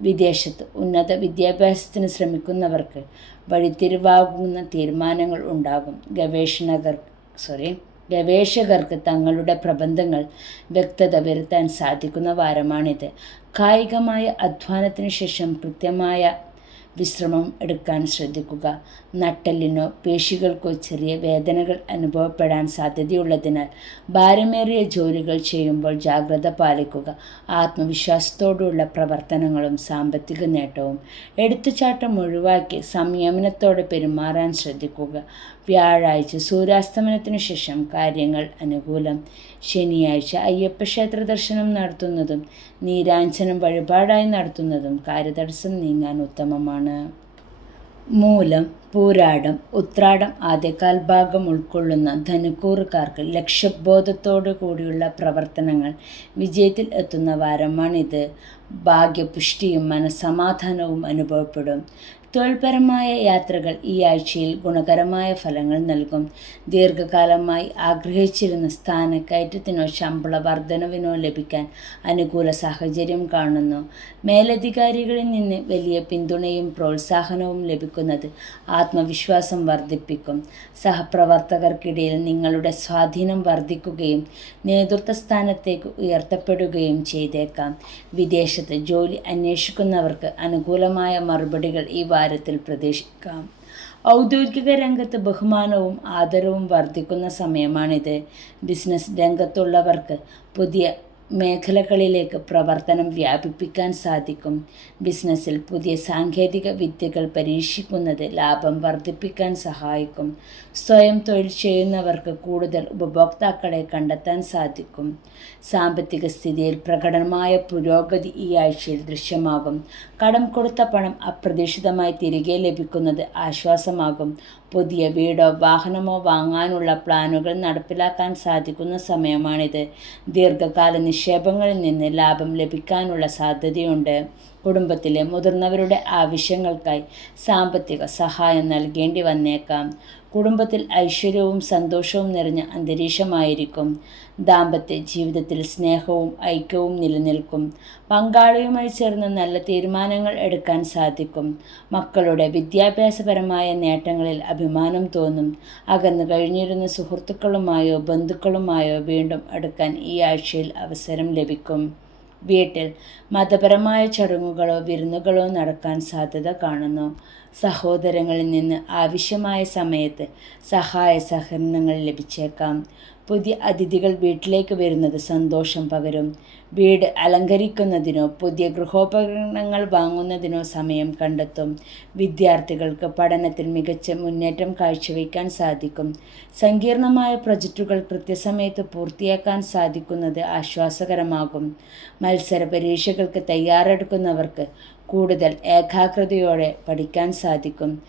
വിദേശത്ത് ഉന്നത വിദ്യാഭ്യാസത്തിന് ശ്രമിക്കുന്നവർക്ക് വഴിത്തിരിവാകുന്ന തീരുമാനങ്ങൾ ഉണ്ടാകും. ഗവേഷകർക്ക് തങ്ങളുടെ പ്രബന്ധങ്ങൾ വ്യക്തത വരുത്താൻ സാധിക്കുന്ന വാരമാണിത്. കായികമായ അധ്വാനത്തിന് ശേഷം കൃത്യമായ വിശ്രമം എടുക്കാൻ ശ്രദ്ധിക്കുക. നട്ടെല്ലിനോ പേശികൾക്കോ ചെറിയ വേദനകൾ അനുഭവപ്പെടാൻ സാധ്യതയുള്ളതിനാൽ ഭാരമേറിയ ജോലികൾ ചെയ്യുമ്പോൾ ജാഗ്രത പാലിക്കുക. ആത്മവിശ്വാസത്തോടുള്ള പ്രവർത്തനങ്ങളും സാമ്പത്തിക നേട്ടവും. എടുത്തുചാട്ടം ഒഴിവാക്കി സംയമനത്തോടെ പെരുമാറാൻ ശ്രദ്ധിക്കുക. വ്യാഴാഴ്ച സൂര്യാസ്തമനത്തിനു ശേഷം കാര്യങ്ങൾ അനുകൂലം. ശനിയാഴ്ച അയ്യപ്പക്ഷേത്ര ദർശനം നടത്തുന്നതും നീരാഞ്ജനം വഴിപാടായി നടത്തുന്നതും കാര്യതടസ്സം നീങ്ങാൻ ഉത്തമമാണ്. മൂലം, പൂരാടം, ഉത്രാടം ആദ്യകാൽ ഭാഗം ഉൾക്കൊള്ളുന്ന ധനുക്കൂറുകാർക്ക് ലക്ഷ്യബോധത്തോടു കൂടിയുള്ള പ്രവർത്തനങ്ങൾ വിജയത്തിൽ എത്തുന്ന വാരമാണിത്. ഭാഗ്യപുഷ്ടിയും മനസ്സമാധാനവും അനുഭവപ്പെടും. തൊഴിൽപരമായ യാത്രകൾ ഈ ആഴ്ചയിൽ ഗുണകരമായ ഫലങ്ങൾ നൽകും. ദീർഘകാലമായി ആഗ്രഹിച്ചിരുന്ന സ്ഥാനക്കയറ്റത്തിനോ ശമ്പള വർധനവിനോ ലഭിക്കാൻ അനുകൂല സാഹചര്യം കാണുന്നു. മേലധികാരികളിൽ നിന്ന് വലിയ പിന്തുണയും പ്രോത്സാഹനവും ലഭിക്കുന്നത് ആത്മവിശ്വാസം വർദ്ധിപ്പിക്കും. സഹപ്രവർത്തകർക്കിടയിൽ നിങ്ങളുടെ സ്വാധീനം വർദ്ധിക്കുകയും നേതൃത്വ സ്ഥാനത്തേക്ക് ഉയർത്തപ്പെടുകയും ചെയ്തേക്കാം. വിദേശത്ത് ജോലി അന്വേഷിക്കുന്നവർക്ക് അനുകൂലമായ മറുപടികൾ ഈ വാരത്തിൽ പ്രതീക്ഷിക്കാം. ഔദ്യോഗിക രംഗത്ത് ബഹുമാനവും ആദരവും വർദ്ധിക്കുന്ന സമയമാണിത്. ബിസിനസ് രംഗത്തുള്ളവർക്ക് പുതിയ മേഖലകളിലേക്ക് പ്രവർത്തനം വ്യാപിപ്പിക്കാൻ സാധിക്കും. ബിസിനസ്സിൽ പുതിയ സാങ്കേതിക വിദ്യകൾ പരീക്ഷിക്കുന്നത് ലാഭം വർദ്ധിപ്പിക്കാൻ സഹായിക്കും. സ്വയം തൊഴിൽ ചെയ്യുന്നവർക്ക് കൂടുതൽ ഉപഭോക്താക്കളെ കണ്ടെത്താൻ സാധിക്കും. സാമ്പത്തിക സ്ഥിതിയിൽ പ്രകടമായ പുരോഗതി ഈ ആഴ്ചയിൽ ദൃശ്യമാകും. കടം കൊടുത്ത പണം അപ്രതീക്ഷിതമായി തിരികെ ലഭിക്കുന്നത് ആശ്വാസമാകും. പുതിയ വീടോ വാഹനമോ വാങ്ങാനുള്ള പ്ലാനുകൾ നടപ്പിലാക്കാൻ സാധിക്കുന്ന സമയമാണിത്. ദീർഘകാല നിക്ഷേപങ്ങളിൽ നിന്ന് ലാഭം ലഭിക്കാനുള്ള സാധ്യതയുണ്ട്. കുടുംബത്തിലെ മുതിർന്നവരുടെ ആവശ്യങ്ങൾക്കായി സാമ്പത്തിക സഹായം നൽകേണ്ടി വന്നേക്കാം. കുടുംബത്തിൽ ഐശ്വര്യവും സന്തോഷവും നിറഞ്ഞ അന്തരീക്ഷമായിരിക്കും. ദാമ്പത്യ ജീവിതത്തിൽ സ്നേഹവും ഐക്യവും നിലനിൽക്കും. പങ്കാളിയുമായി ചേർന്ന് നല്ല തീരുമാനങ്ങൾ എടുക്കാൻ സാധിക്കും. മക്കളുടെ വിദ്യാഭ്യാസപരമായ നേട്ടങ്ങളിൽ അഭിമാനം തോന്നും. അകന്നു കഴിഞ്ഞിരുന്ന സുഹൃത്തുക്കളുമായോ ബന്ധുക്കളുമായോ വീണ്ടും അടുക്കാൻ ഈ ആഴ്ചയിൽ അവസരം ലഭിക്കും. വീട്ടിൽ മതപരമായ ചടങ്ങുകളോ വിരുന്നുകളോ നടക്കാൻ സാധ്യത കാണുന്നു. സഹോദരങ്ങളിൽ നിന്ന് ആവശ്യമായ സമയത്ത് സഹായ സഹകരണങ്ങൾ ലഭിച്ചേക്കാം. പുതിയ അതിഥികൾ വീട്ടിലേക്ക് വരുന്നത് സന്തോഷം പകരും. വീട് അലങ്കരിക്കുന്നതിനോ പുതിയ ഗൃഹോപകരണങ്ങൾ വാങ്ങുന്നതിനോ സമയം കണ്ടെത്തും. വിദ്യാർത്ഥികൾക്ക് പഠനത്തിൽ മികച്ച മുന്നേറ്റം കാഴ്ചവെക്കാൻ സാധിക്കും. സങ്കീർണമായ പ്രൊജക്റ്റുകൾ കൃത്യസമയത്ത് പൂർത്തിയാക്കാൻ സാധിക്കുന്നത് ആശ്വാസകരമാകും. മത്സര പരീക്ഷകൾക്ക് തയ്യാറെടുക്കുന്നവർക്ക് കൂടുതൽ ഏകാഗ്രതയോടെ പഠിക്കാൻ സാധിക്കും.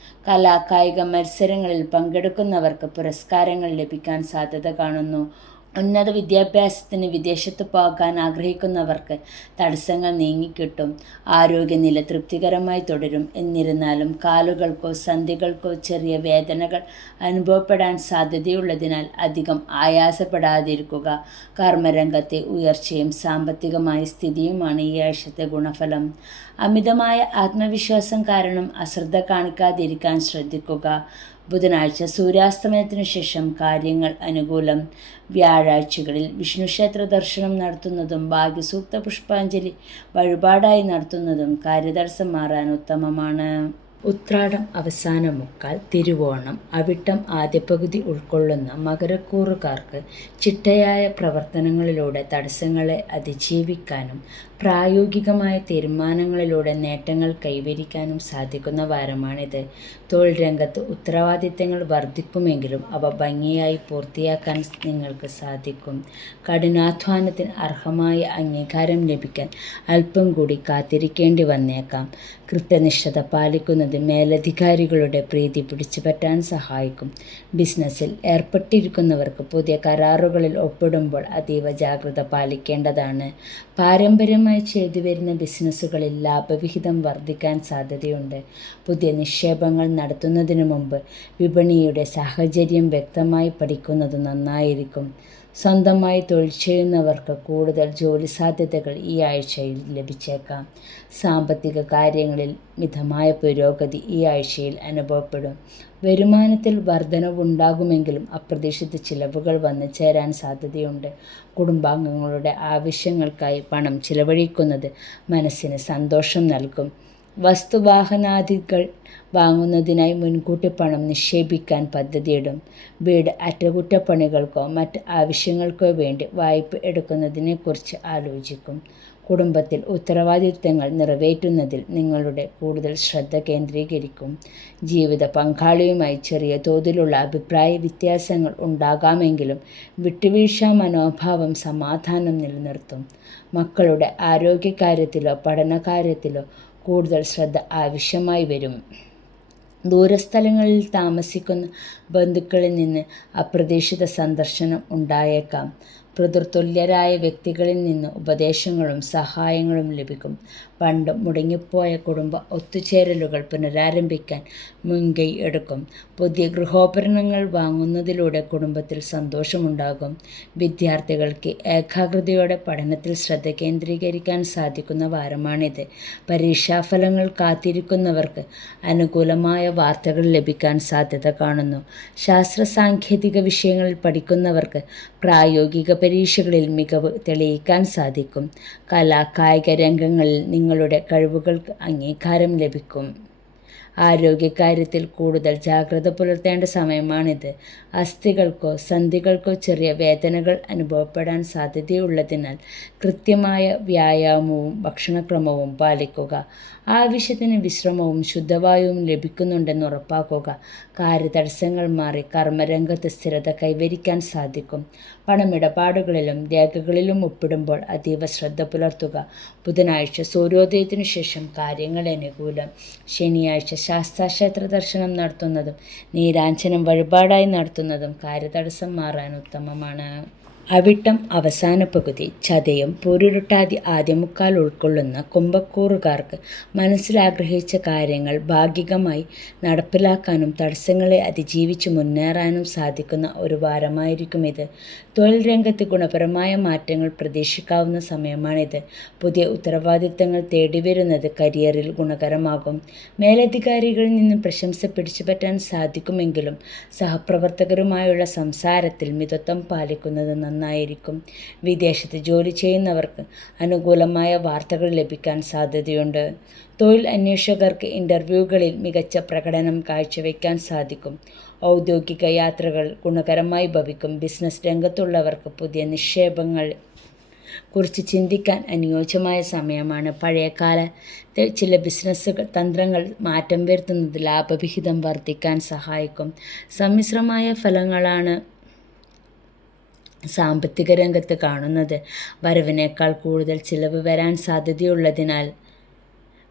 കായിക മത്സരങ്ങളിൽ പങ്കെടുക്കുന്നവർക്ക് പുരസ്കാരങ്ങൾ ലഭിക്കാൻ സാധ്യത കാണുന്നു. ഉന്നത വിദ്യാഭ്യാസത്തിന് വിദേശത്ത് പോകാൻ ആഗ്രഹിക്കുന്നവർക്ക് തടസ്സങ്ങൾ നീങ്ങിക്കിട്ടും. ആരോഗ്യനില തൃപ്തികരമായി തുടരും. എന്നിരുന്നാലും കാലുകൾക്കോ സന്ധികൾക്കോ ചെറിയ വേദനകൾ അനുഭവപ്പെടാൻ സാധ്യതയുള്ളതിനാൽ അധികം ആയാസപ്പെടാതിരിക്കുക. കർമ്മരംഗത്തെ ഉയർച്ചയും സാമ്പത്തികമായ സ്ഥിതിയുമാണ് ഈ ആഴ്ചത്തെ ഗുണഫലം. അമിതമായ ആത്മവിശ്വാസം കാരണം അശ്രദ്ധ കാണിക്കാതിരിക്കാൻ ശ്രദ്ധിക്കുക. ബുധനാഴ്ച സൂര്യാസ്തമനത്തിനു ശേഷം കാര്യങ്ങൾ അനുകൂലം. വ്യാഴാഴ്ചകളിൽ വിഷ്ണുക്ഷേത്ര ദർശനം നടത്തുന്നതും ഭാഗ്യസൂക്ത പുഷ്പാഞ്ജലി വഴിപാടായി നടത്തുന്നതും കാര്യതടസ്സം മാറാൻ ഉത്തമമാണ്. ഉത്രാടം അവസാന മുക്കാൽ, തിരുവോണം, അവിട്ടം ആദ്യ പകുതി ഉൾക്കൊള്ളുന്ന മകരക്കൂറുകാർക്ക് ചിട്ടയായ പ്രവർത്തനങ്ങളിലൂടെ തടസ്സങ്ങളെ അതിജീവിക്കാനും പ്രായോഗികമായ തീരുമാനങ്ങളിലൂടെ നേട്ടങ്ങൾ കൈവരിക്കാനും സാധിക്കുന്ന വാരമാണിത്. തൊഴിൽ രംഗത്ത് ഉത്തരവാദിത്തങ്ങൾ വർദ്ധിക്കുമെങ്കിലും അവ ഭംഗിയായി പൂർത്തിയാക്കാൻ നിങ്ങൾക്ക് സാധിക്കും. കഠിനാധ്വാനത്തിന് അർഹമായ അംഗീകാരം ലഭിക്കാൻ അല്പം കൂടി കാത്തിരിക്കേണ്ടി വന്നേക്കാം. കൃത്യനിഷ്ഠത പാലിക്കുന്നത് മേലധികാരികളുടെ പ്രീതി പിടിച്ചുപറ്റാൻ സഹായിക്കും. ബിസിനസ്സിൽ ഏർപ്പെട്ടിരിക്കുന്നവർക്ക് പുതിയ കരാറുകളിൽ ഒപ്പിടുമ്പോൾ അതീവ ജാഗ്രത പാലിക്കേണ്ടതാണ്. പാരമ്പര്യമായി ചെയ്തുവരുന്ന ബിസിനസ്സുകളിൽ ലാഭവിഹിതം വർദ്ധിക്കാൻ സാധ്യതയുണ്ട്. പുതിയ നിക്ഷേപങ്ങൾ നടത്തുന്നതിനു മുമ്പ് വിപണിയുടെ സാഹചര്യം വ്യക്തമായി പഠിക്കുന്നത് നന്നായിരിക്കും. സ്വന്തമായി തൊഴിൽ ചെയ്യുന്നവർക്ക് കൂടുതൽ ജോലി സാധ്യതകൾ ഈ ആഴ്ചയിൽ ലഭിച്ചേക്കാം. സാമ്പത്തിക കാര്യങ്ങളിൽ മിതമായ പുരോഗതി ഈ ആഴ്ചയിൽ അനുഭവപ്പെടും. വരുമാനത്തിൽ വർധനവുണ്ടാകുമെങ്കിലും അപ്രതീക്ഷിത ചിലവുകൾ വന്നു ചേരാൻ സാധ്യതയുണ്ട്. കുടുംബാംഗങ്ങളുടെ ആവശ്യങ്ങൾക്കായി പണം ചിലവഴിക്കുന്നത് മനസ്സിന് സന്തോഷം നൽകും. വസ്തുവാഹനാദികൾ വാങ്ങുന്നതിനായി മുൻകൂട്ടി പണം നിക്ഷേപിക്കാൻ പദ്ധതിയിടും. വീട് അറ്റകുറ്റപ്പണികൾക്കോ മറ്റ് ആവശ്യങ്ങൾക്കോ വേണ്ടി വായ്പ എടുക്കുന്നതിനെക്കുറിച്ച് ആലോചിക്കും. കുടുംബത്തിൽ ഉത്തരവാദിത്തങ്ങൾ നിറവേറ്റുന്നതിൽ നിങ്ങളുടെ കൂടുതൽ ശ്രദ്ധ കേന്ദ്രീകരിക്കും. ജീവിത പങ്കാളിയുമായി ചെറിയ തോതിലുള്ള അഭിപ്രായ വ്യത്യാസങ്ങൾ ഉണ്ടാകാമെങ്കിലും വിട്ടുവീഴ്ചാ മനോഭാവം സമാധാനം നിലനിർത്തും. മക്കളുടെ ആരോഗ്യകാര്യത്തിലോ പഠനകാര്യത്തിലോ കൂടുതൽ ശ്രദ്ധ ആവശ്യമായി വരും. ദൂരസ്ഥലങ്ങളിൽ താമസിക്കുന്ന ബന്ധുക്കളിൽ നിന്ന് അപ്രതീക്ഷിത സന്ദർശനം ഉണ്ടായേക്കാം. പിതൃതുല്യരായ വ്യക്തികളിൽ നിന്ന് ഉപദേശങ്ങളും സഹായങ്ങളും ലഭിക്കും. പണ്ട് മുടങ്ങിപ്പോയ കുടുംബ ഒത്തുചേരലുകൾ പുനരാരംഭിക്കാൻ മുൻകൈ എടുക്കും. പുതിയ ഗൃഹോപകരണങ്ങൾ വാങ്ങുന്നതിലൂടെ കുടുംബത്തിൽ സന്തോഷമുണ്ടാകും. വിദ്യാർത്ഥികൾക്ക് ഏകാഗ്രതയോടെ പഠനത്തിൽ ശ്രദ്ധ കേന്ദ്രീകരിക്കാൻ സാധിക്കുന്ന വാരമാണിത്. പരീക്ഷാഫലങ്ങൾ കാത്തിരിക്കുന്നവർക്ക് അനുകൂലമായ വാർത്തകൾ ലഭിക്കാൻ സാധ്യത കാണുന്നു. ശാസ്ത്ര സാങ്കേതിക വിഷയങ്ങളിൽ പഠിക്കുന്നവർക്ക് പ്രായോഗിക പരീക്ഷകളിൽ മികവ് തെളിയിക്കാൻ സാധിക്കും. കായിക രംഗങ്ങളിൽ നിങ്ങളുടെ കഴിവുകൾക്ക് അംഗീകാരം ലഭിക്കും. ആരോഗ്യകാര്യത്തിൽ കൂടുതൽ ജാഗ്രത പുലർത്തേണ്ട സമയമാണിത്. അസ്ഥികൾക്കോ സന്ധികൾക്കോ ചെറിയ വേദനകൾ അനുഭവപ്പെടാൻ സാധ്യതയുള്ളതിനാൽ കൃത്യമായ വ്യായാമവും ഭക്ഷണക്രമവും പാലിക്കുക. ആവശ്യത്തിന് വിശ്രമവും ശുദ്ധവായുവും ലഭിക്കുന്നുണ്ടെന്ന് ഉറപ്പാക്കുക. കാര്യതടസ്സങ്ങൾ മാറി കർമ്മരംഗത്ത് സ്ഥിരത കൈവരിക്കാൻ സാധിക്കും. പണമിടപാടുകളിലും രേഖകളിലും ഒപ്പിടുമ്പോൾ അതീവ ശ്രദ്ധ പുലർത്തുക. ബുധനാഴ്ച സൂര്യോദയത്തിനു ശേഷം കാര്യങ്ങൾ അനുകൂലം. ശനിയാഴ്ച ശാസ്താക്ഷേത്ര ദർശനം നടത്തുന്നതും നീരാഞ്ജനം വഴിപാടായി നടത്തുന്നതും കാര്യതടസ്സം മാറാൻ ഉത്തമമാണ്. അവിട്ടം അവസാന പകുതി, ചതയം പൂരുരുട്ടാതി ആദ്യമുക്കാൽ ഉൾക്കൊള്ളുന്ന കുംഭക്കൂറുകാർക്ക് മനസ്സിലാഗ്രഹിച്ച കാര്യങ്ങൾ ഭാഗികമായി നടപ്പിലാക്കാനും തടസ്സങ്ങളെ അതിജീവിച്ച് മുന്നേറാനും സാധിക്കുന്ന ഒരു വാരമായിരിക്കും ഇത്. തൊഴിൽ രംഗത്ത് ഗുണപരമായ മാറ്റങ്ങൾ പ്രതീക്ഷിക്കാവുന്ന സമയമാണിത്. പുതിയ ഉത്തരവാദിത്തങ്ങൾ തേടിവരുന്നത് കരിയറിൽ ഗുണകരമാകും. മേലധികാരികളിൽ നിന്ന് പ്രശംസ പിടിച്ചുപറ്റാൻ സാധിക്കുമെങ്കിലും സഹപ്രവർത്തകരുമായുള്ള സംസാരത്തിൽ മിതത്വം പാലിക്കുന്നത് നന്നായിരിക്കും. ഒന്നായിരിക്കും. വിദേശത്ത് ജോലി ചെയ്യുന്നവർക്ക് അനുകൂലമായ വാർത്തകൾ ലഭിക്കാൻ സാധ്യതയുണ്ട്. തൊഴിൽ അന്വേഷകർക്ക് ഇൻ്റർവ്യൂകളിൽ മികച്ച പ്രകടനം കാഴ്ചവെക്കാൻ സാധിക്കും. ഔദ്യോഗിക യാത്രകൾ ഗുണകരമായി ഭവിക്കും. ബിസിനസ് രംഗത്തുള്ളവർക്ക് പുതിയ നിക്ഷേപങ്ങൾ കുറിച്ച് ചിന്തിക്കാൻ അനുയോജ്യമായ സമയമാണ്. പഴയകാലത്തെ ചില ബിസിനസ് തന്ത്രങ്ങൾ മാറ്റം വരുത്തുന്നത് ലാഭവിഹിതം വർദ്ധിക്കാൻ സഹായിക്കും. സമ്മിശ്രമായ ഫലങ്ങളാണ് സാമ്പത്തിക രംഗത്ത് കാണുന്നത്. വരവിനേക്കാൾ കൂടുതൽ ചിലവ് വരാൻ സാധ്യതയുള്ളതിനാൽ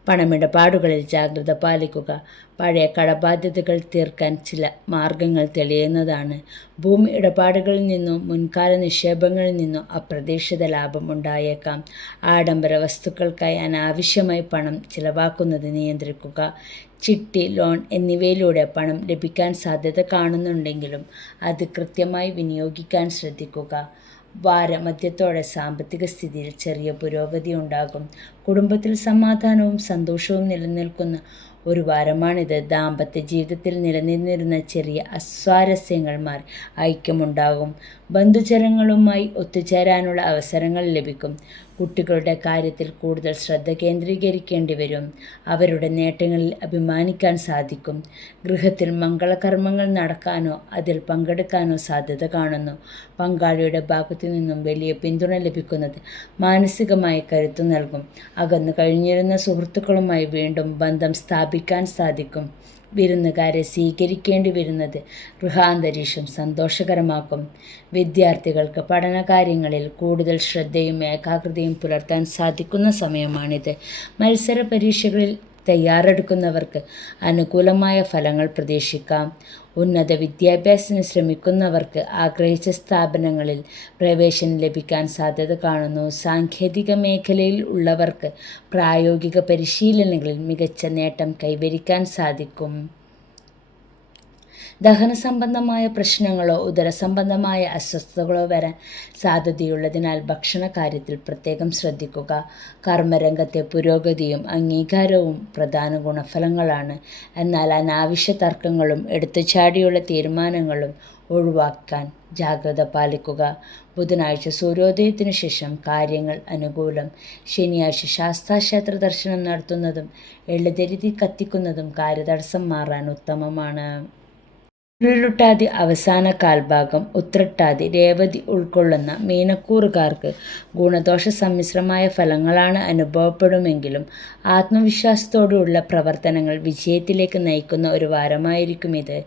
പണമിടപാടുകളിൽ ജാഗ്രത പാലിക്കുക. പഴയ കടബാധ്യതകൾ തീർക്കാൻ ചില മാർഗങ്ങൾ തെളിയുന്നതാണ്. ഭൂമി ഇടപാടുകളിൽ നിന്നോ മുൻകാല നിക്ഷേപങ്ങളിൽ നിന്നോ അപ്രതീക്ഷിത ലാഭം ഉണ്ടായേക്കാം. ആഡംബര വസ്തുക്കൾക്കായി അനാവശ്യമായി പണം ചിലവാക്കുന്നത് നിയന്ത്രിക്കുക. ചിട്ടി, ലോൺ എന്നിവയിലൂടെ പണം ലഭിക്കാൻ സാധ്യത കാണുന്നുണ്ടെങ്കിലും അത് കൃത്യമായി വിനിയോഗിക്കാൻ ശ്രദ്ധിക്കുക. വാരമധ്യത്തോടെ സാമ്പത്തിക സ്ഥിതിയിൽ ചെറിയ പുരോഗതി ഉണ്ടാകും. കുടുംബത്തിൽ സമാധാനവും സന്തോഷവും നിലനിൽക്കുന്ന ഒരു വാരമാണിത്. ദാമ്പത്യ ജീവിതത്തിൽ നിലനിന്നിരുന്ന ചെറിയ അസ്വാരസ്യങ്ങൾ മാറി ഐക്യമുണ്ടാകും. ബന്ധുജനങ്ങളുമായി ഒത്തുചേരാനുള്ള അവസരങ്ങൾ ലഭിക്കും. കുട്ടികളുടെ കാര്യത്തിൽ കൂടുതൽ ശ്രദ്ധ കേന്ദ്രീകരിക്കേണ്ടി വരും. അവരുടെ നേട്ടങ്ങളിൽ അഭിമാനിക്കാൻ സാധിക്കും. ഗൃഹത്തിൽ മംഗളകർമ്മങ്ങൾ നടക്കാനോ അതിൽ പങ്കെടുക്കാനോ സാധ്യത കാണുന്നു. പങ്കാളിയുടെ ഭാഗത്തു നിന്നും വലിയ പിന്തുണ ലഭിക്കുന്നത് മാനസികമായി കരുത്തു നൽകും. അകന്നു കഴിഞ്ഞിരുന്ന സുഹൃത്തുക്കളുമായി വീണ്ടും ബന്ധം സ്ഥാപിക്കാൻ സാധിക്കും. വിരുന്നുകാരെ സ്വീകരിക്കേണ്ടി വരുന്നത് ഗൃഹാന്തരീക്ഷം സന്തോഷകരമാക്കും. വിദ്യാർത്ഥികൾക്ക് പഠനകാര്യങ്ങളിൽ കൂടുതൽ ശ്രദ്ധയും ഏകാഗ്രതയും പുലർത്താൻ സാധിക്കുന്ന സമയമാണിത്. മത്സര പരീക്ഷകളിൽ തയ്യാറെടുക്കുന്നവർക്ക് അനുകൂലമായ ഫലങ്ങൾ പ്രതീക്ഷിക്കാം. ഉന്നത വിദ്യാഭ്യാസത്തിന് ശ്രമിക്കുന്നവർക്ക് ആഗ്രഹിച്ച സ്ഥാപനങ്ങളിൽ പ്രവേശനം ലഭിക്കാൻ സാധ്യത കാണുന്നു. സാങ്കേതിക മേഖലയിൽ ഉള്ളവർക്ക് പ്രായോഗിക പരിശീലനങ്ങളിൽ മികച്ച നേട്ടം കൈവരിക്കാൻ സാധിക്കും. ദഹന സംബന്ധമായ പ്രശ്നങ്ങളോ ഉദരസംബന്ധമായ അസ്വസ്ഥതകളോ വരാൻ സാധ്യതയുള്ളതിനാൽ ഭക്ഷണകാര്യത്തിൽ പ്രത്യേകം ശ്രദ്ധിക്കുക. കർമ്മരംഗത്തെ പുരോഗതിയും അംഗീകാരവും പ്രധാന ഗുണഫലങ്ങളാണ്. എന്നാൽ അനാവശ്യ തർക്കങ്ങളും എടുത്തുചാടിയുള്ള തീരുമാനങ്ങളും ഒഴിവാക്കാൻ ജാഗ്രത പാലിക്കുക. ബുധനാഴ്ച സൂര്യോദയത്തിനു ശേഷം കാര്യങ്ങൾ അനുകൂലം. ശനിയാഴ്ച ശാസ്താക്ഷേത്ര ദർശനം നടത്തുന്നതും എള്ളുതിരി കത്തിക്കുന്നതും കാര്യതടസ്സം മാറാൻ ഉത്തമമാണ്. ഉരുളുട്ടാതി അവസാന കാൽഭാഗം ഉത്രട്ടാതി രേവതി ഉൾക്കൊള്ളുന്ന മീനക്കൂറുകാർക്ക് ഗുണദോഷ സമ്മിശ്രമായ ഫലങ്ങളാണ് അനുഭവപ്പെടുമെങ്കിലും ആത്മവിശ്വാസത്തോടെയുള്ള പ്രവർത്തനങ്ങൾ വിജയത്തിലേക്ക് നയിക്കുന്ന ഒരു വാരമായിരിക്കും ഇത്.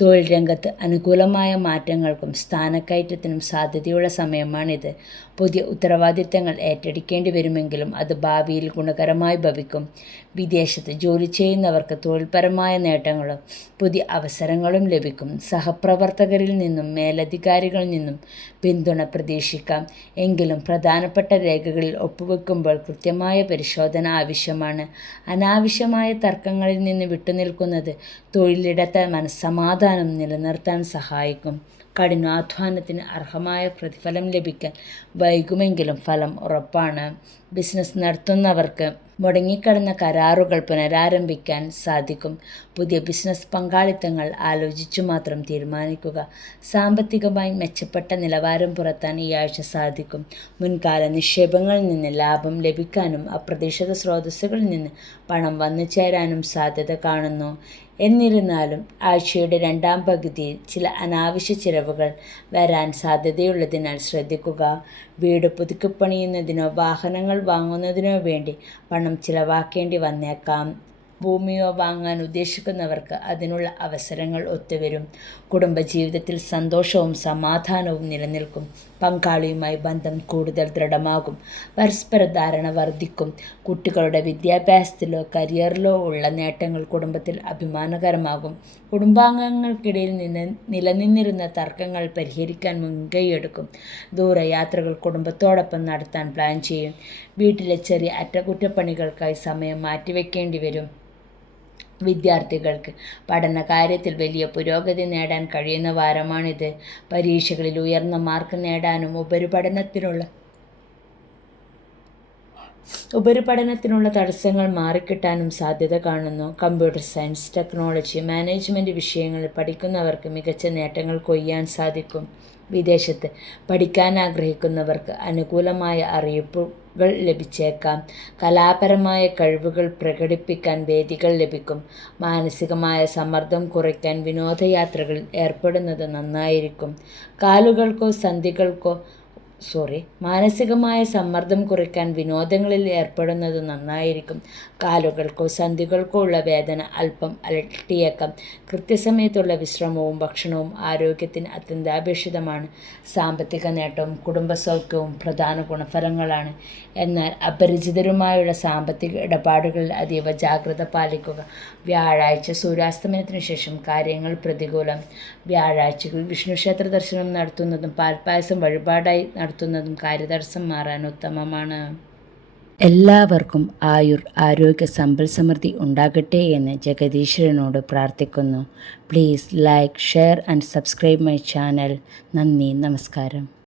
തൊഴിൽ രംഗത്ത് അനുകൂലമായ മാറ്റങ്ങൾക്കും സ്ഥാനക്കയറ്റത്തിനും സാധ്യതയുള്ള സമയമാണിത്. പുതിയ ഉത്തരവാദിത്തങ്ങൾ ഏറ്റെടുക്കേണ്ടി വരുമെങ്കിലും അത് ഭാവിയിൽ ഗുണകരമായി ഭവിക്കും. വിദേശത്ത് ജോലി ചെയ്യുന്നവർക്ക് തൊഴിൽപരമായ നേട്ടങ്ങളും പുതിയ അവസരങ്ങളും ലഭിക്കും. സഹപ്രവർത്തകരിൽ നിന്നും മേലധികാരികളിൽ നിന്നും പിന്തുണ പ്രതീക്ഷിക്കാം. എങ്കിലും പ്രധാനപ്പെട്ട രേഖകളിൽ ഒപ്പുവെക്കുമ്പോൾ കൃത്യമായ പരിശോധന ആവശ്യമാണ്. അനാവശ്യമായ തർക്കങ്ങളിൽ നിന്ന് വിട്ടുനിൽക്കുന്നത് തൊഴിലിടത്തെ മനസ്സമാധാനം നിലനിർത്താൻ സഹായിക്കും. കഠിനാധ്വാനത്തിന് അർഹമായ പ്രതിഫലം ലഭിക്കാൻ വൈകുമെങ്കിലും ഫലം ഉറപ്പാണ്. ബിസിനസ് നടത്തുന്നവർക്ക് മുടങ്ങിക്കിടന്ന കരാറുകൾ പുനരാരംഭിക്കാൻ സാധിക്കും. പുതിയ ബിസിനസ് പങ്കാളിത്തങ്ങൾ ആലോചിച്ചു മാത്രം തീരുമാനിക്കുക. സാമ്പത്തികമായി മെച്ചപ്പെട്ട നിലവാരം പുലർത്താൻ ഈ ആഴ്ച സാധിക്കും. മുൻകാല നിക്ഷേപങ്ങളിൽ നിന്ന് ലാഭം ലഭിക്കാനും അപ്രതീക്ഷിത സ്രോതസ്സുകളിൽ നിന്ന് പണം വന്നു ചേരാനും സാധ്യത കാണുന്നു. എന്നിരുന്നാലും ആഴ്ചയുടെ രണ്ടാം പകുതിയിൽ ചില അനാവശ്യ ചിലവുകൾ വരാൻ സാധ്യതയുള്ളതിനാൽ ശ്രദ്ധിക്കുക. വീട് പുതുക്കിപ്പണിയുന്നതിനോ വാഹനങ്ങൾ വാങ്ങുന്നതിനോ വേണ്ടി പണം ചിലവാക്കേണ്ടി വന്നേക്കാം. ഭൂമിയോ വാങ്ങാൻ ഉദ്ദേശിക്കുന്നവർക്ക് അതിനുള്ള അവസരങ്ങൾ ഒത്തുവരും. കുടുംബജീവിതത്തിൽ സന്തോഷവും സമാധാനവും നിലനിൽക്കും. പങ്കാളിയുമായി ബന്ധം കൂടുതൽ ദൃഢമാകും. പരസ്പര ധാരണ വർദ്ധിക്കും. കുട്ടികളുടെ വിദ്യാഭ്യാസത്തിലോ കരിയറിലോ ഉള്ള നേട്ടങ്ങൾ കുടുംബത്തിൽ അഭിമാനകരമാകും. കുടുംബാംഗങ്ങൾക്കിടയിൽ നിലനിന്നിരുന്ന തർക്കങ്ങൾ പരിഹരിക്കാൻ മുൻകൈയെടുക്കും. ദൂരയാത്രകൾ കുടുംബത്തോടൊപ്പം നടത്താൻ പ്ലാൻ ചെയ്യും. വീട്ടിലെ ചെറിയ അറ്റകുറ്റപ്പണികൾക്കായി സമയം മാറ്റിവെക്കേണ്ടി വരും. വിദ്യാർത്ഥികൾക്ക് പഠനകാര്യത്തിൽ വലിയ പുരോഗതി നേടാൻ കഴിയുന്ന വാരമാണിത്. പരീക്ഷകളിൽ ഉയർന്ന മാർക്ക് നേടാനും ഉപരിപഠനത്തിനുള്ള തടസ്സങ്ങൾ മാറിക്കിട്ടാനും സാധ്യത കാണുന്നു. കമ്പ്യൂട്ടർ സയൻസ്, ടെക്നോളജി, മാനേജ്മെൻറ്റ് വിഷയങ്ങളിൽ പഠിക്കുന്നവർക്ക് മികച്ച നേട്ടങ്ങൾ കൊയ്യാൻ സാധിക്കും. വിദേശത്ത് പഠിക്കാൻ ആഗ്രഹിക്കുന്നവർക്ക് അനുകൂലമായ അറിയിപ്പുകൾ ലഭിച്ചേക്കാം. കലാപരമായ കഴിവുകൾ പ്രകടിപ്പിക്കാൻ വേദികൾ ലഭിക്കും. മാനസികമായ സമ്മർദ്ദം കുറയ്ക്കാൻ വിനോദയാത്രകളിൽ ഏർപ്പെടുന്നത് നന്നായിരിക്കും. മാനസികമായ സമ്മർദ്ദം കുറയ്ക്കാൻ വിനോദങ്ങളിൽ ഏർപ്പെടുന്നത് നന്നായിരിക്കും. കാലുകൾക്കോ സന്ധികൾക്കോ ഉള്ള വേദന അല്പം അലട്ടിയേക്കാം. കൃത്യസമയത്തുള്ള വിശ്രമവും ഭക്ഷണവും ആരോഗ്യത്തിന് അത്യന്താപേക്ഷിതമാണ്. സാമ്പത്തിക നേട്ടവും കുടുംബസൗഖ്യവും പ്രധാന ഗുണഫലങ്ങളാണ്. എന്നാൽ അപരിചിതരുമായുള്ള സാമ്പത്തിക ഇടപാടുകളിൽ അതീവ ജാഗ്രത പാലിക്കുക. വ്യാഴാഴ്ച സൂര്യാസ്തമനത്തിനു ശേഷം കാര്യങ്ങൾ പ്രതികൂലം. വ്യാഴാഴ്ചകളിൽ വിഷ്ണുക്ഷേത്ര ദർശനം നടത്തുന്നതും പാൽപ്പായസം വഴിപാടായി നടത്തുന്നതും കാര്യതടസ്സം മാറാൻ ഉത്തമമാണ്. എല്ലാവർക്കും ആരോഗ്യ സമ്പൽ സമൃദ്ധി ഉണ്ടാകട്ടെ എന്ന് ജഗദീശ്വരനോട് പ്രാർത്ഥിക്കുന്നു. Please like, share and subscribe my channel. നന്ദി, നമസ്കാരം.